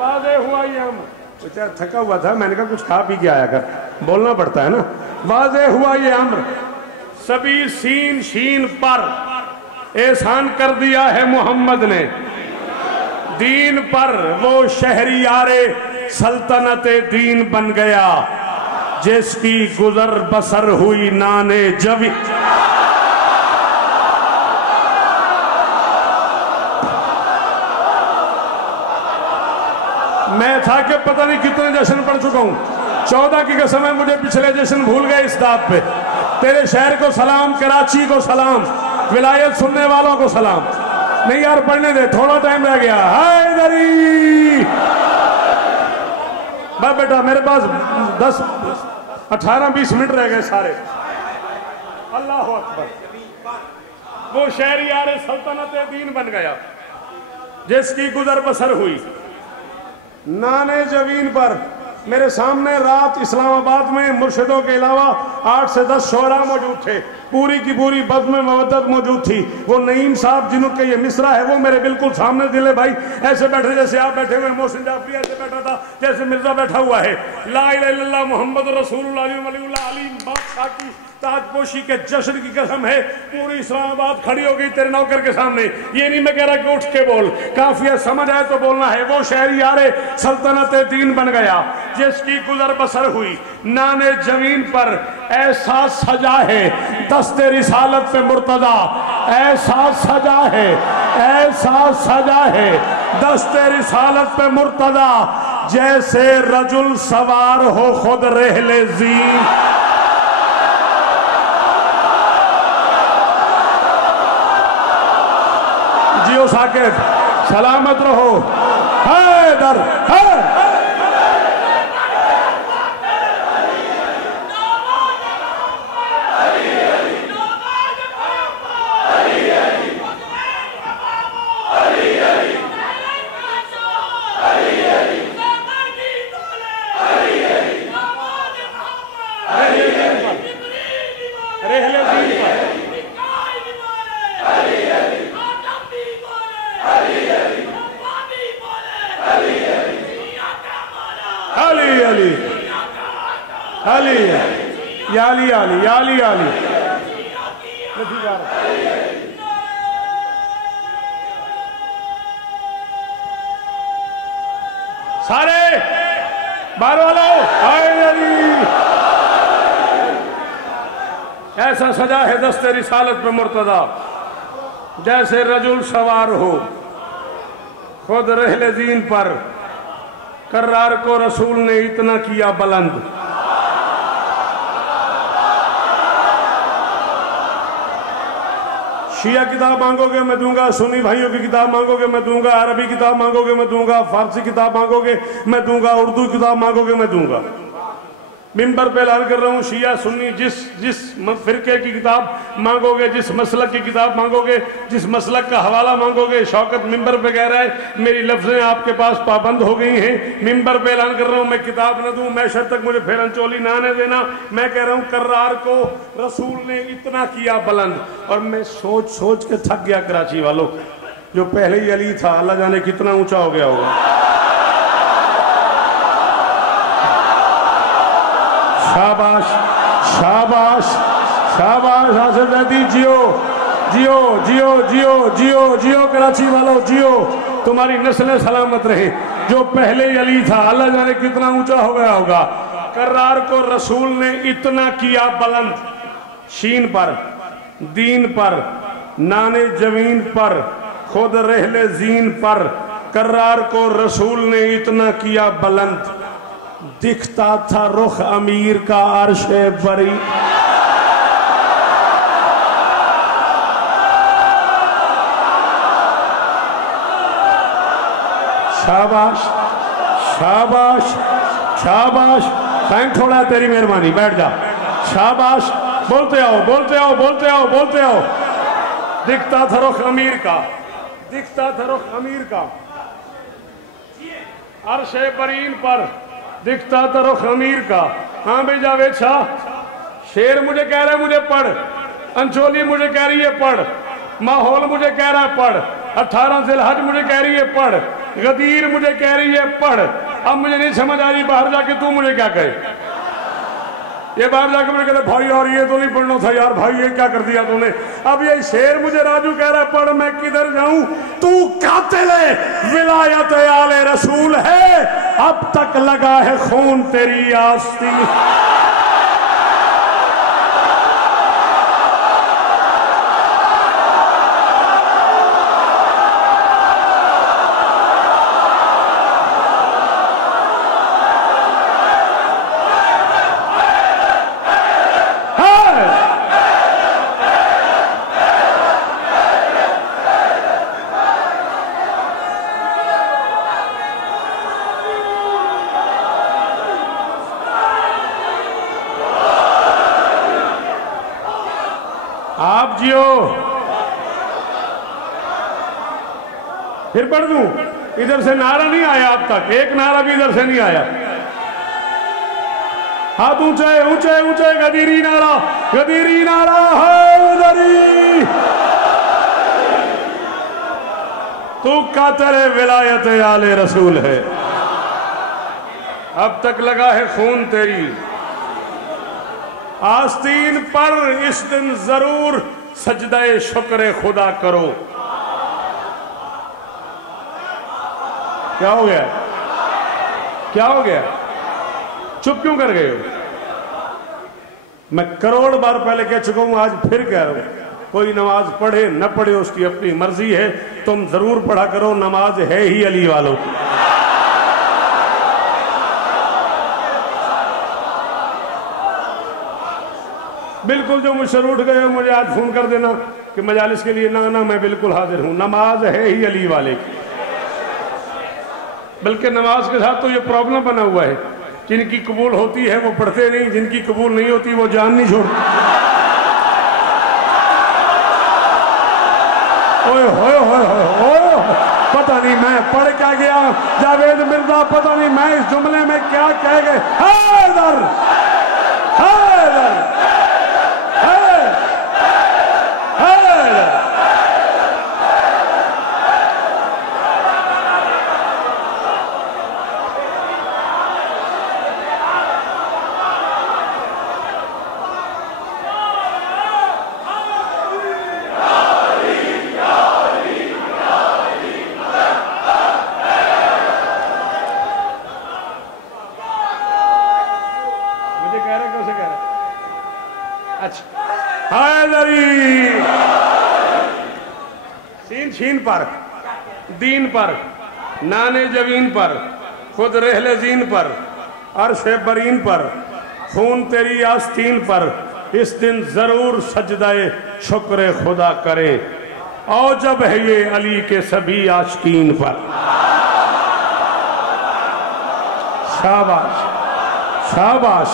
वाज़े हुआ ये अम्र, बेचारा थका हुआ था, मैंने कहा कुछ खा पी के आया कर, बोलना पड़ता है ना। वाज़े हुआ ये अम्र सभी सीन शीन पर, एहसान कर दिया है मोहम्मद ने दीन पर। वो शहरियारे सल्तनते दीन बन गया, जिसकी गुजर बसर हुई नाने जबी। मैं था कि पता नहीं कितने जश्न पढ़ चुका हूं, 14 की कसम है, मुझे पिछले जश्न भूल गए इस दात पे। तेरे शहर को सलाम, कराची को सलाम, विलायत सुनने वालों को सलाम। नहीं यार पढ़ने दे, थोड़ा टाइम रह गया। हैदरी बस बेटा, मेरे पास 10 18-20 मिनट रह गए सारे। अल्लाह अकबर। वो शहरियारे सल्तनत दीन बन गया, जिसकी गुजर बसर हुई नाने जवीन पर। मेरे सामने रात इस्लामाबाद में मुर्शिदों के अलावा 8 से 10 शोरा मौजूद थे, पूरी की पूरी बज़्म मवद्दत मौजूद थी। वो नईम साहब जिनके ये मिसरा है वो मेरे बिल्कुल सामने दिले भाई, ऐसे बैठे जैसे आप बैठे हुए। मोहसिन जाफरी ऐसे बैठा था जैसे मिर्जा बैठा हुआ है। ला इलाहा इल्लल्लाह मोहम्मद रसूलुल्लाह अली बादशाह की ताजपोशी के जश्न की कसम है, पूरी इस्लामाबाद खड़ी हो गई तेरे नौकर के सामने। ये नहीं मैं कह रहा कि उठ के बोल, काफिया समझ आए तो बोलना है। वो शहरियारे सल्तनत दीन बन गया, जिसकी गुजर बसर हुई नाने जमीन पर। ऐसा सजा है दस्ते रिसालत पे मुर्तजा, ऐसा सजा है, ऐसा सजा है दस्ते रिसालत पे मुर्तजा, जैसे रजुल सवार हो खुद रहले जीन। जियो साकिब, सलामत रहो। हैदर है। याली याली याली याली सारे बाहर वालों, ऐसा सजा है दस्ते रिसालत पे मुर्तदा, जैसे रजुल सवार हो खुद रहले दीन पर। कर्रार को रसूल ने इतना किया बुलंद, शिया किताब मांगोगे मैं दूंगा, सुन्नी भाइयों की किताब मांगोगे मैं दूंगा, अरबी किताब मांगोगे मैं दूंगा, फारसी किताब मांगोगे मैं दूंगा, उर्दू किताब मांगोगे मैं दूंगा। मिंबर पे ऐलान कर रहा हूँ, शिया सुन्नी जिस फिरके की किताब मांगोगे, जिस मसलक की किताब मांगोगे, जिस मसलक का हवाला मांगोगे, शौकत मिंबर पे कह रहा है मेरी लफ्जें आपके पास पाबंद हो गई हैं, मिंबर पे ऐलान कर रहा हूँ मैं किताब न दूं, मैशर तक मुझे फिर अंचोली ना आने देना। मैं कह रहा हूँ कर्रार को रसूल ने इतना किया बुलंद, और मैं सोच सोच के थक गया कराची वालों, जो पहले ही अली था अल्लाह जाने कितना ऊंचा हो गया होगा। शाबाश शाबाश शाबाश हासिल रहती, जियो जियो जियो जियो जियो जियो कराची वालों जियो, तुम्हारी नस्लें सलामत रहे। जो पहले अली था अल्लाह जाने कितना ऊंचा हो गया होगा। कर्रार को रसूल ने इतना किया बुलंद, शीन पर, दीन पर, नाने जमीन पर, खुद रहले जीन पर, कर्रार को रसूल ने इतना किया बुलंद, दिखता था रुख अमीर का अर्शे बरी। शाबाश शाबाश शाबाश, टाइम थोड़ा है, तेरी मेहरबानी, बैठ जा। शाबाश, बोलते आओ बोलते आओ बोलते आओ बोलते आओ। दिखता था रुख अमीर का, दिखता था रुख अमीर का, अर्शे बरीन पर दिखता था रुख अमीर का। हाँ भाई जावेद शाह, शेर मुझे कह रहा है मुझे पढ़, अंचोली मुझे कह रही है पढ़, माहौल मुझे कह रहा है पढ़, 18 जिलहज मुझे कह रही है पढ़, गदीर मुझे कह रही है पढ़। अब मुझे नहीं समझ आ रही बाहर जाके तू मुझे क्या कहे। ये बाहर जाके मुझे कहते भाई यार ये तो नहीं पढ़ना था यार, भाई ये क्या कर दिया तूने। अब ये शेर मुझे राजू कह रहा है पढ़, मैं किधर जाऊं। तू कातिल विलायत आले रसूल है, अब तक लगा है खून तेरी आस्तीन। आप जियो, फिर पढ़ दूं। इधर से नारा नहीं आया अब तक, एक नारा भी इधर से नहीं आया। हाथ ऊंचे ऊंचे ऊंचे, गदीरी नारा, गदीरी नारा है उधरी। तू कातिल विलायत आले रसूल है, अब तक लगा है खून तेरी आस्तीन पर। इस दिन जरूर सजदाए शुक्र खुदा करो। क्या हो गया, क्या हो गया, चुप क्यों कर गए हो। मैं करोड़ बार पहले कह चुका हूं, आज फिर कह रहा हूं, कोई नमाज पढ़े न पढ़े उसकी अपनी मर्जी है, तुम जरूर पढ़ा करो, नमाज है ही अली वालों की। बिल्कुल जो मुझसे उठ गए मुझे आज फोन कर देना कि मजालिस के लिए ना ना, मैं बिल्कुल हाजिर हूं। नमाज है ही अली वाले की। बल्कि नमाज के साथ तो ये प्रॉब्लम बना हुआ है, जिनकी कबूल होती है वो पढ़ते नहीं, जिनकी कबूल नहीं होती वो जान नहीं छोड़ते। ओए होए होए होए, पता नहीं मैं पढ़ क्या गया जावेद मिर्जा, पता नहीं मैं इस जुमले में क्या कह गए। हैदर हैदर छीन पर, दीन पर, नाने जमीन पर, खुद रहले जीन पर, अर्श बरीन पर, खून तेरी आस्तीन पर, इस दिन जरूर सजदाए शुक्र खुदा करे। और जब है ये अली के सभी आशिकीन पर। शाबाश शाबाश।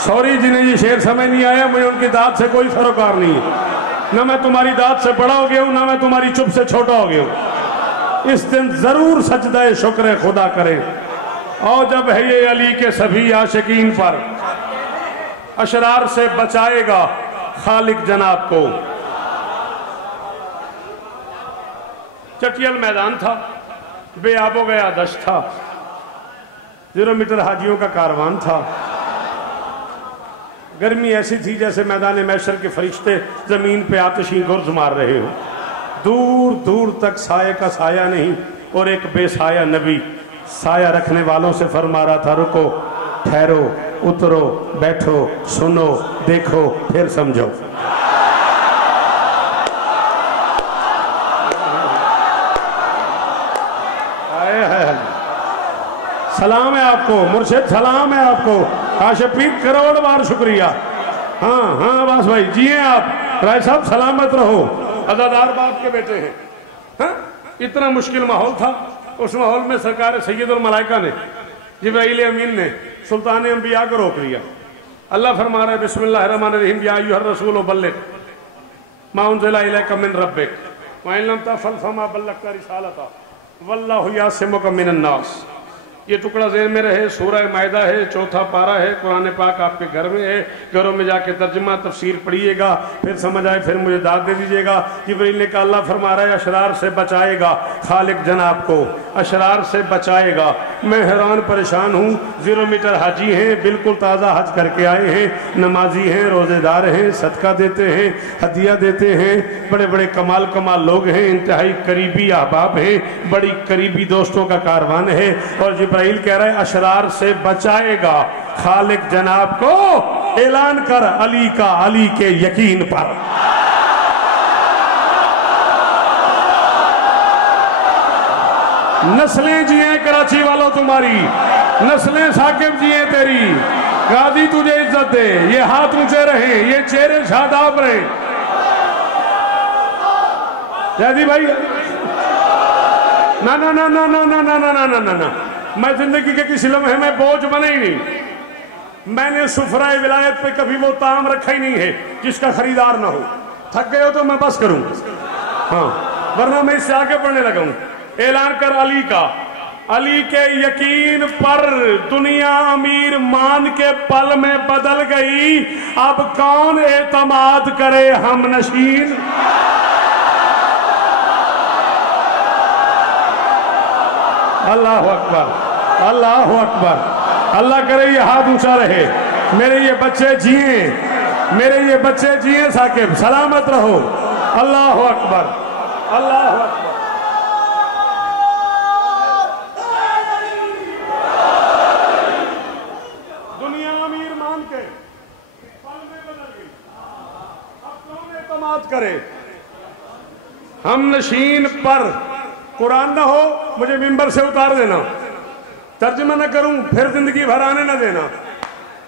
सॉरी जिन्हें ये शेर समझ नहीं आया, मुझे उनकी दाद से कोई सरोकार नहीं है। ना मैं तुम्हारी दाद से बड़ा हो गया हूं, ना मैं तुम्हारी चुप से छोटा हो गया हूं। इस दिन जरूर सजदाए शुक्र खुदा करे। और जब है ये अली के सभी आशिकीन पर। अशरार से बचाएगा खालिक जनाब को। चटियल मैदान था, बेआबो गया दश्त था, 0 मीटर हाजियों का कारवान था। गर्मी ऐसी थी जैसे मैदान मैशर के फरिश्ते जमीन पे आतिशी गुर्ज मार रहे हो। दूर दूर तक साये का साया नहीं, और एक बेसाया नबी साया रखने वालों से फरमा रहा था, रुको, ठहरो, उतरो, बैठो, सुनो, देखो, फिर समझो। सलाम है आपको मुर्शिद, सलाम है आपको। काशिफ पीर करोड़ बार शुक्रिया। हाँ हाँ अब्बास भाई जिए आप। राय साहब सलामत रहो, अदादार बाप के बेटे हैं। हाँ? इतना मुश्किल माहौल था, उस माहौल में सरकार सैयदुल मलाइका ने, जिब्राइल अमीन ने सुल्तान अंबिया को रोक लिया। अल्लाह फरमा रहा है बिस्मिल्लाहिर्रहमानिर्रहीम या अय्युहर रसूल बल्लिग मा उनज़िला इलैका मिन रब्बिक व इन लम तफ़अल फमा बल्लगता रिसालता वल्लाहु यासिमुका मिनन नास। ये टुकड़ा ज़हन में रहे, सूरह मायदा है, 4था पारा है, कुरान पाक आपके घर में है। घरों में जाके तर्जुमा तफसीर पढ़िएगा, फिर समझ आए फिर मुझे दाद दे दीजिएगा। जिब्रील ने कहा अल्लाह फरमा रहा है अशरार से बचाएगा खालिक जनाब को, अशरार से बचाएगा। मैं हैरान परेशान हूँ। 0 मीटर हाजी हैं, बिल्कुल ताज़ा हज करके आए हैं, नमाजी हैं, रोज़ेदार हैं, सदका देते हैं, हदिया देते हैं, बड़े बड़े कमाल कमाल लोग हैं, इंतहाई करीबी अहबाब हैं, बड़ी करीबी दोस्तों का कारवान है। और जिब्राइल कह रहा है अशरार से बचाएगा खालिक जनाब को। ऐलान कर अली का, अली के यकीन पर। नस्लें जिए कराची वालों तुम्हारी, नस्लें साकिब जिए तेरी, गाजी तुझे इज्जत दे, ये हाथ ऊंचे रहे, ये चेहरे शादाब रहे। जैदी भाई ना ना ना ना ना ना ना ना ना ना ना, मैं जिंदगी के किसी लम्हे में बोझ बने ही नहीं। मैंने सुफरा विलायत पे कभी वो ताम रखा ही नहीं है जिसका खरीदार ना हो। थक गए हो तो मैं बस करूं, हाँ, वरना मैं इससे आगे बढ़ने लगा हूं। ऐलान कर अली का, अली के यकीन पर दुनिया अमीर मान के पल में बदल गई। अब कौन एतमाद करे हम नशीन। अल्लाह अकबर, अल्लाह अकबर। अल्लाह करे ये हाथ ऊंचा रहे, मेरे ये बच्चे जिए, मेरे ये बच्चे जिए साकिब, सलामत रहो। अल्लाह अकबर, अल्लाह अकबर। दुनिया अमीर मान के पल में बदल गई। अब कौन एतमाद करे हम नशीन पर। कुरान ना हो मुझे मिंबर से उतार देना, तर्जुमा न करूं फिर जिंदगी भर आने न देना।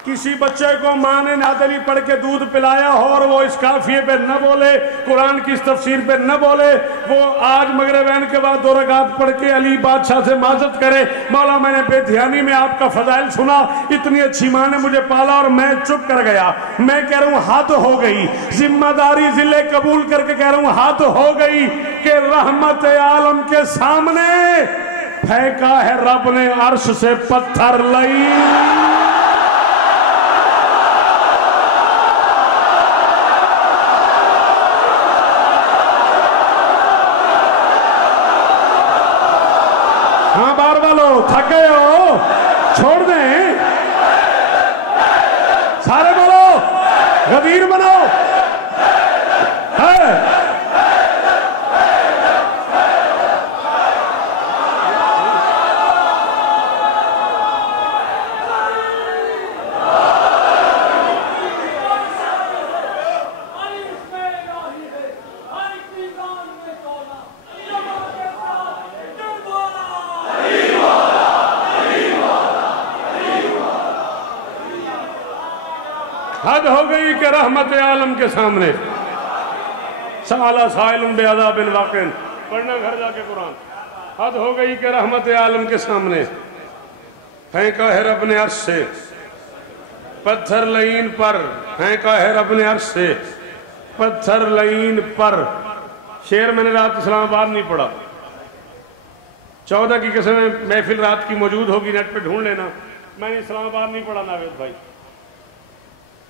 किसी बच्चे को माँ ने नादली पढ़ के दूध पिलाया हो और वो इस काफिये पे न बोले, कुरान की इस तफसीर पे न बोले, वो आज मगरिबैन के बाद 2 रकात पढ़ के अली बादशाह से माजत करे, मौला मैंने बेध्यानी में आपका फजाइल सुना, इतनी अच्छी माँ ने मुझे पाला और मैं चुप कर गया। मैं कह रहा हूँ हाथ हो गई, जिम्मेदारी जिले कबूल करके कह रहा हूँ हाथ हो गई कि रहमत आलम के सामने फेंका है रब ने अर्श से पत्थर लई। हाँ बार वालों थक गए हो, छोड़ दें, सारे बोलो गदीर बनो। है हद हो गई कि रहमत आलम के सामने साला साइलुम बेअदाबिन वाक़िन। पढ़ना घर जाके कुरान। हद हो गई कि रहमत आलम के सामने फेंका है रब ने अर्श से पत्थर लईन पर, फेंका है रब ने अर्श से पत्थर लईन पर। शेर मैंने रात इस्लामाबाद नहीं पढ़ा, 14 की कसम महफिल रात की मौजूद होगी, नेट पे ढूंढ लेना। मैंने इस्लामाबाद नहीं पढ़ा नावेद भाई।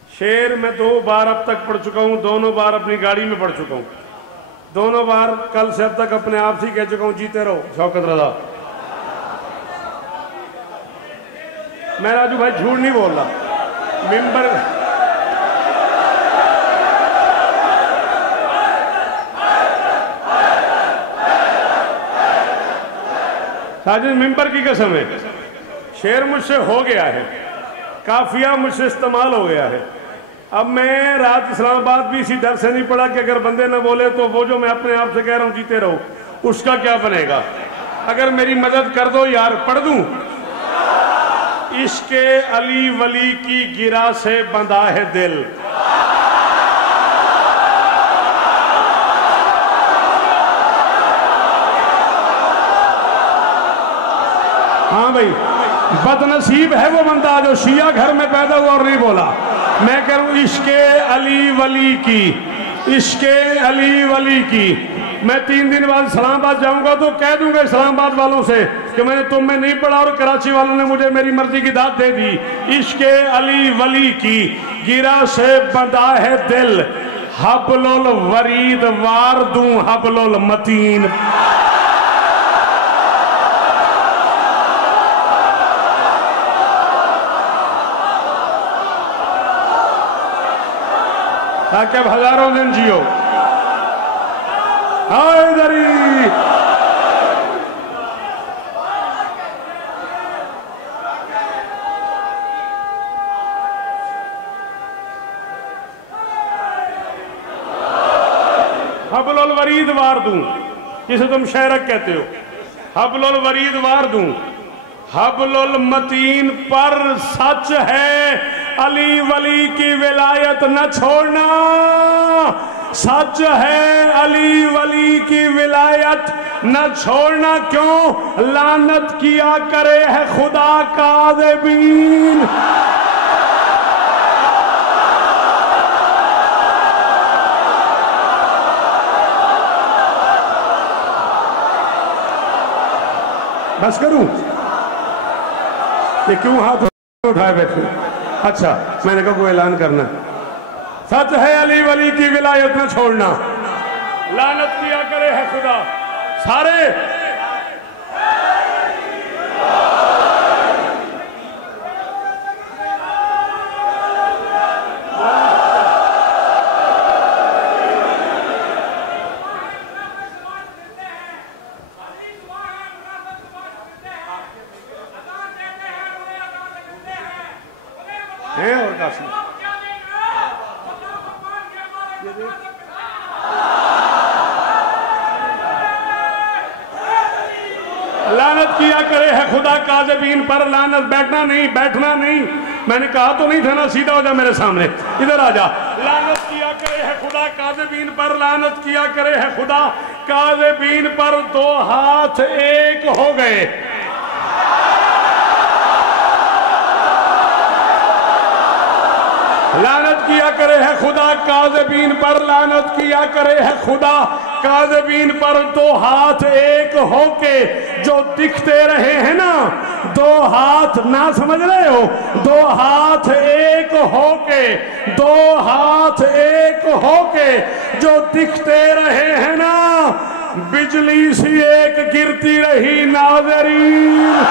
शेर मैं 2 बार अब तक पढ़ चुका हूं, दोनों बार अपनी गाड़ी में पढ़ चुका हूं, दोनों बार कल से अब तक अपने आप से कह चुका हूं जीते रहो शौकत रजा। मैं राजू भाई झूठ नहीं बोल रहा। मिंबर साजिद मिंबर की कसम है, शेर मुझसे हो गया है, काफिया मुझसे इस्तेमाल हो गया है। अब मैं रात इस्लामाबाद भी इसी डर से नहीं पड़ा कि अगर बंदे न बोले तो वो जो मैं अपने आप से कह रहा हूं जीते रहो, उसका क्या बनेगा। अगर मेरी मदद कर दो यार, पढ़ दूं। इश्के अली वली की गिरा से बंधा है दिल। हाँ भाई, बदनसीब है वो बंदा जो शिया घर में पैदा हुआ और नहीं बोला। मैं कह रहा हूं इश्के अली वली की, इश्के अली वली की। मैं 3 दिन बाद इस्लामाबाद जाऊंगा तो कह दूंगा इस्लामाबाद वालों से कि मैंने तुम में नहीं पढ़ा और कराची वालों ने मुझे मेरी मर्जी की दाद दे दी। इश्के अली वली की गिरा से बंधा है दिल, हबलुल वरीद वार दूं हबलुल मतीन। ताकि अब हजारों दिन जियो। हैदरी हबलुल वरीद वार दूं, जिसे तुम शायरक कहते हो, हबलुल वरीद वार दूं, हबलुल मतीन पर सच है अली वली की विलायत न छोड़ना। सच है अली वली की विलायत न छोड़ना। क्यों? लानत किया करे है खुदा काज़िबीन। बस करूं? ये क्यों हाथ उठाए बैठे? अच्छा, मैंने कहा कोई ऐलान करना। सच है अली वली की विलायत न छोड़ना, लानत किया करे है खुदा। सारे हैं और काफी लानत किया करे है खुदा काज़िबीन पर। लानत बैठना नहीं, बैठना नहीं। मैंने कहा तो नहीं था ना, सीधा हो जा मेरे सामने, इधर आ जा। लानत किया करे है खुदा काज़िबीन पर, लानत किया करे है खुदा काज़िबीन पर। 2 हाथ एक हो गए। लानत किया करे है खुदा काज़िबीन पर, लानत किया करे है खुदा काज़िबीन पर। 2 हाथ एक होके जो दिखते रहे हैं ना, 2 हाथ ना समझ रहे हो, 2 हाथ एक होके, 2 हाथ एक होके जो दिखते रहे हैं ना, बिजली सी एक गिरती रही नाज़रीन।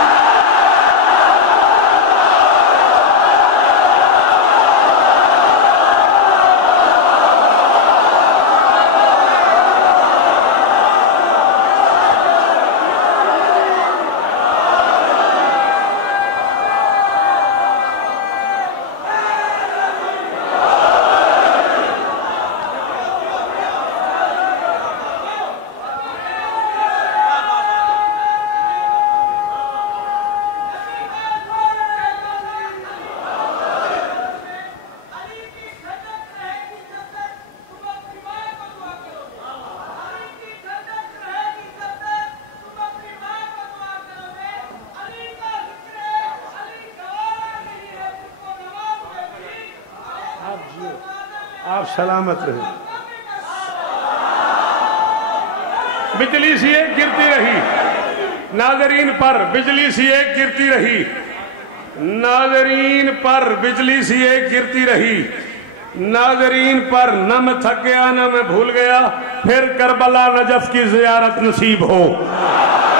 आप सलामत रहे। बिजली सी एक गिरती रही नाज़रीन पर, बिजली सी एक गिरती रही नाज़रीन पर, बिजली सी एक गिरती रही नाज़रीन पर। न मैं थक गया न मैं भूल गया, फिर करबला नजफ की ज़ियारत नसीब हो।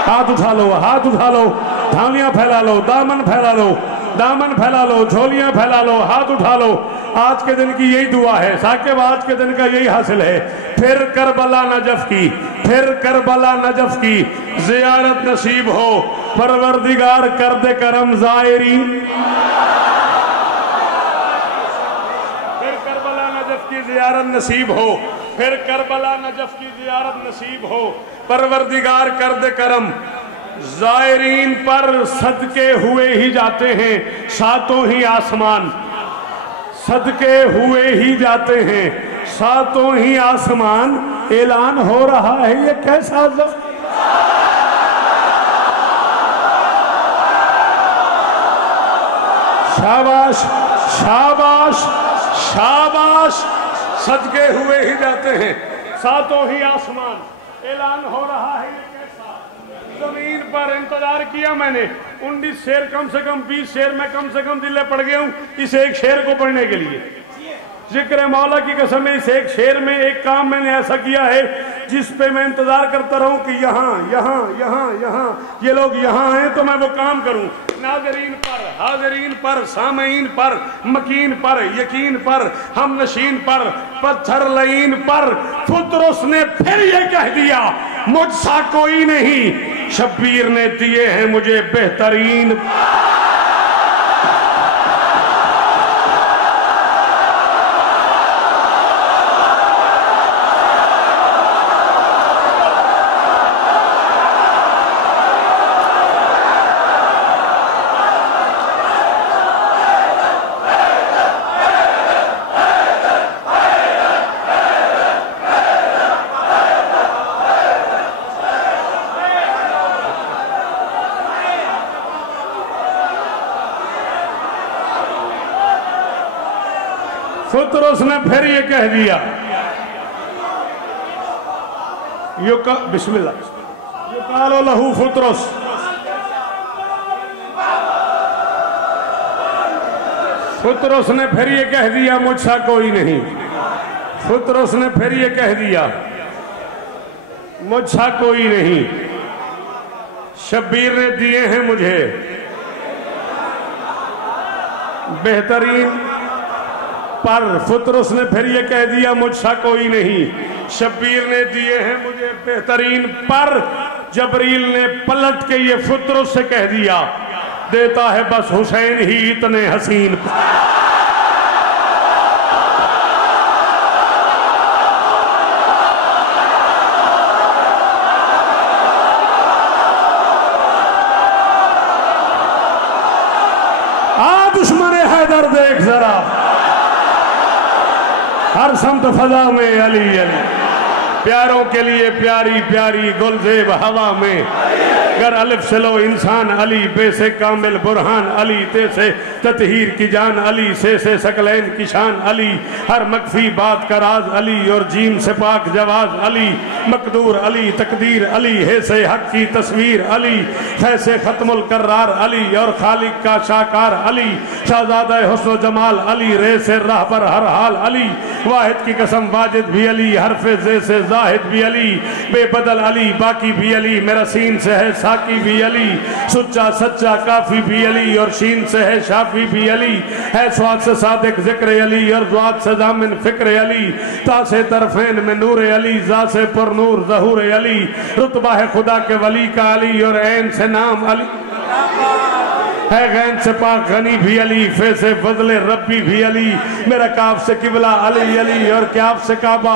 हाथ उठा लो, हाथ उठा लो, थालियां फैला लो, दामन फैला लो, दामन फैला लो, झोलियां फैला लो, हाथ उठा लो। आज के दिन की यही दुआ है साकिब, आज के दिन का यही हासिल है। फिर करबला नजफ की, फिर करबला नजफ की ज़ियारत नसीब हो। परवरदिगार कर दे करम ज़ायरीन, फिर करबला नजफ की ज़ियारत नसीब हो, फिर करबला नजफ की ज़ियारत नसीब हो। परवरदिगार कर दे करम ज़ायरीन पर। सदके हुए ही जाते हैं सातों ही आसमान, सदके हुए ही जाते हैं सातों ही आसमान। ऐलान हो रहा है ये कैसा शाबाश शाबाश शाबाश। सदके हुए ही जाते हैं सातों ही आसमान। ऐलान हो रहा है ये कैसा। जमीन पर इंतजार किया मैंने 19 शेर, कम से कम 20 शेर में कम से कम दिले पड़ गया हूं इस एक शेर को पढ़ने के लिए। जिक्र मौला की कसम है, इस एक शेर में एक काम मैंने ऐसा किया है जिस पे मैं इंतजार करता रहूं कि यहाँ यहाँ यहाँ यहाँ ये लोग यहाँ हैं तो मैं वो काम करूं। नाज़रीन पर, हाज़रीन पर, सामईन पर, मकीन पर, यकीन पर, हम नशीन पर, पत्थर लईन पर। फुतरुस ने फिर ये कह दिया मुझसा कोई नहीं, शब्बीर ने दिए हैं मुझे बेहतरीन। फुतरुस ने फिर ये कह दिया बिस्मिल्लाह युकालो लहू फुतरुस। फुतरुस ने फिर ये कह दिया मुझसा कोई नहीं। फुतरुस ने फिर ये कह दिया मुझसा कोई नहीं, शब्बीर ने दिए हैं मुझे बेहतरीन पर। फुतरुस ने फिर ये कह दिया मुझसा कोई नहीं, शब्बीर ने दिए हैं मुझे बेहतरीन पर। जबरील ने पलट के ये फुतरुस से कह दिया देता है बस हुसैन ही इतने हसीन। दुश्मन हैदर देख जरा, हर समत फजा में अली अली, प्यारों के लिए प्यारी प्यारी गुलजेब हवा में। गर अलिफ से लो इंसान अली, बे से कामिल बुरहान अली, ते से ततहीर की जान अली, से सकलैन की शान अली, हर मकफी बात का राज अली, और जीम से पाक जवाज अली, मकदूर अली, तकदीर अली, है से हक की तस्वीर अली, है से खत्मुल कर्रार अली, और खालिक का शाकार अली, शाहजादा हुस्न जमाल अली, रे से राह पर हर हाल अली, वाहिद की कसम वाजिद भी अली, हरफे से जाहिद भी अली, बेबदल अली, बाकी भी अली, मेरा सीन से है साकी भी अली, सुच्चा सच्चा काफी भी अली, और शीन से है शाफी भी अली, है स्वाद से सादिक जिक्र अली, और ज़्वाद से जामिन फिक्र अली, ता से तरफैन में नूर अली, जा से पर नूर ज़हूर अली, रुतबा है खुदा के वली का अली, और ऐन से नाम अली है, गैन से पाक गनी भी अली, फे से फजले रब्बी भी अली, मेरा काफ से किबला अली अली, और क्याफ से काबा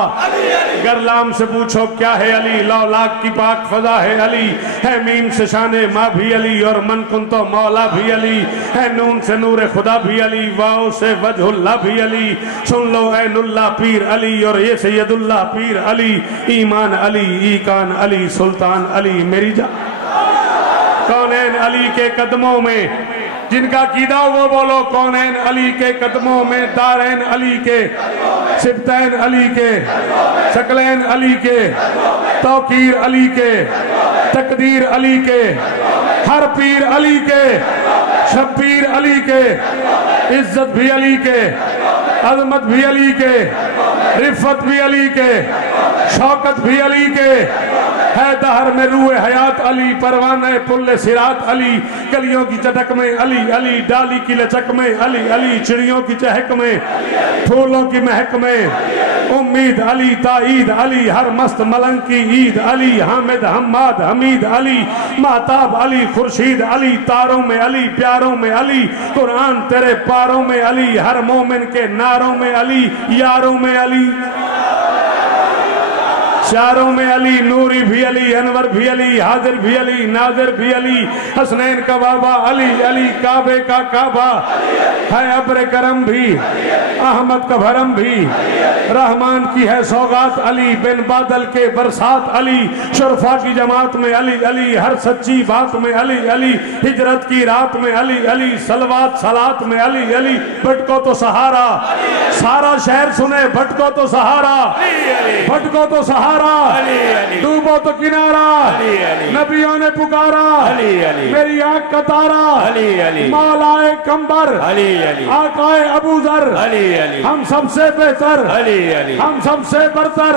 गरलाम से पूछो क्या है अली, लौलाक की पाक फजा है अली, है मीम से शाने माँ भी अली, और मन कुन तो मौला भी अली, है नून से नूर खुदा भी अली, वाओ से वजहुल्ला भी अली, सुन लो ऐनुल्ला पीर अली, और ये सैयदुल्ला पीर अली, ईमान अली, ईकान अली, सुल्तान अली, मेरी जान कौनैन अली के कदमों में जिनका कीदा वो बोलो कौनैन अली के कदमों में, दारैन अली के, सिबतैन अली के, शकलैन अली के, तौकीर अली के, तकदीर अली के, हर पीर अली के, शब्बीर अली के, इज्जत भी अली के, अजमत भी अली के, रिफत भी अली के, शौकत भी अली के, है दहर में रूए हयात अली, परवाना पुल्ले सिरात अली, गलियों की चटक में अली अली, डाली की लचक में अली अली, चिड़ियों की चहक में, फूलों की महक में, उम्मीद अली, ताईद अली, हर मस्त मलंग की ईद अली, हामिद हम्माद हमीद अली, महताब अली, खुर्शीद अली, तारों में अली, प्यारों में अली, कुरान तेरे पारों में अली, हर मोमिन के नारों में अली, यारों में अली, शारों में अली, नूरी भी अली, अनवर भी अली, हाजिर भी अली, नाजिर भी अली, हसनैन का बाबा अली अली, काबे का काबा है, अब्र करम भी, अहमद का भरम भी, रहमान की है सौगात अली, बिन बादल के बरसात अली, शुरफा की जमात में अली अली, हर सच्ची बात में अली अली, हिजरत की रात में अली अली, सलवात सलात में अली अली, भटको तो सहारा, सारा शहर सुने, भटको तो सहारा, भटको तो सहारा, डूबो तो किनारा, नबियों ने पुकारा, मेरी आंख का तारा, मौलाए कंबर, आकाए अबूजर, हम सबसे बेहतर, हम सबसे बरतर,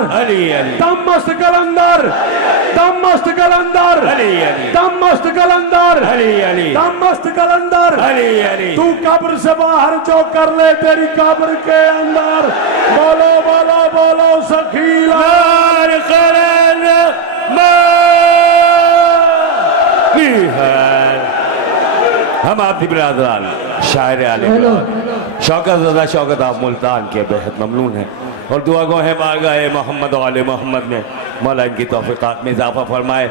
दम मस्त कलंदर, दम मस्त कलंदर, दम मस्त कलंदर, दम मस्त कलंदर, तू कब्र से बाहर जो कर ले तेरी कब्र के अंदर, बोलो बोलो बोलो सखीला हम आपकी बिरादरान शायर आले शौकत ज़दा शौकत आप मुल्तान के बेहद ममनून हैं और दुआ गो है बारगाह मोहम्मद वाले मोहम्मद में मौला इनकी तौफीक़ात में इजाफा फरमाए।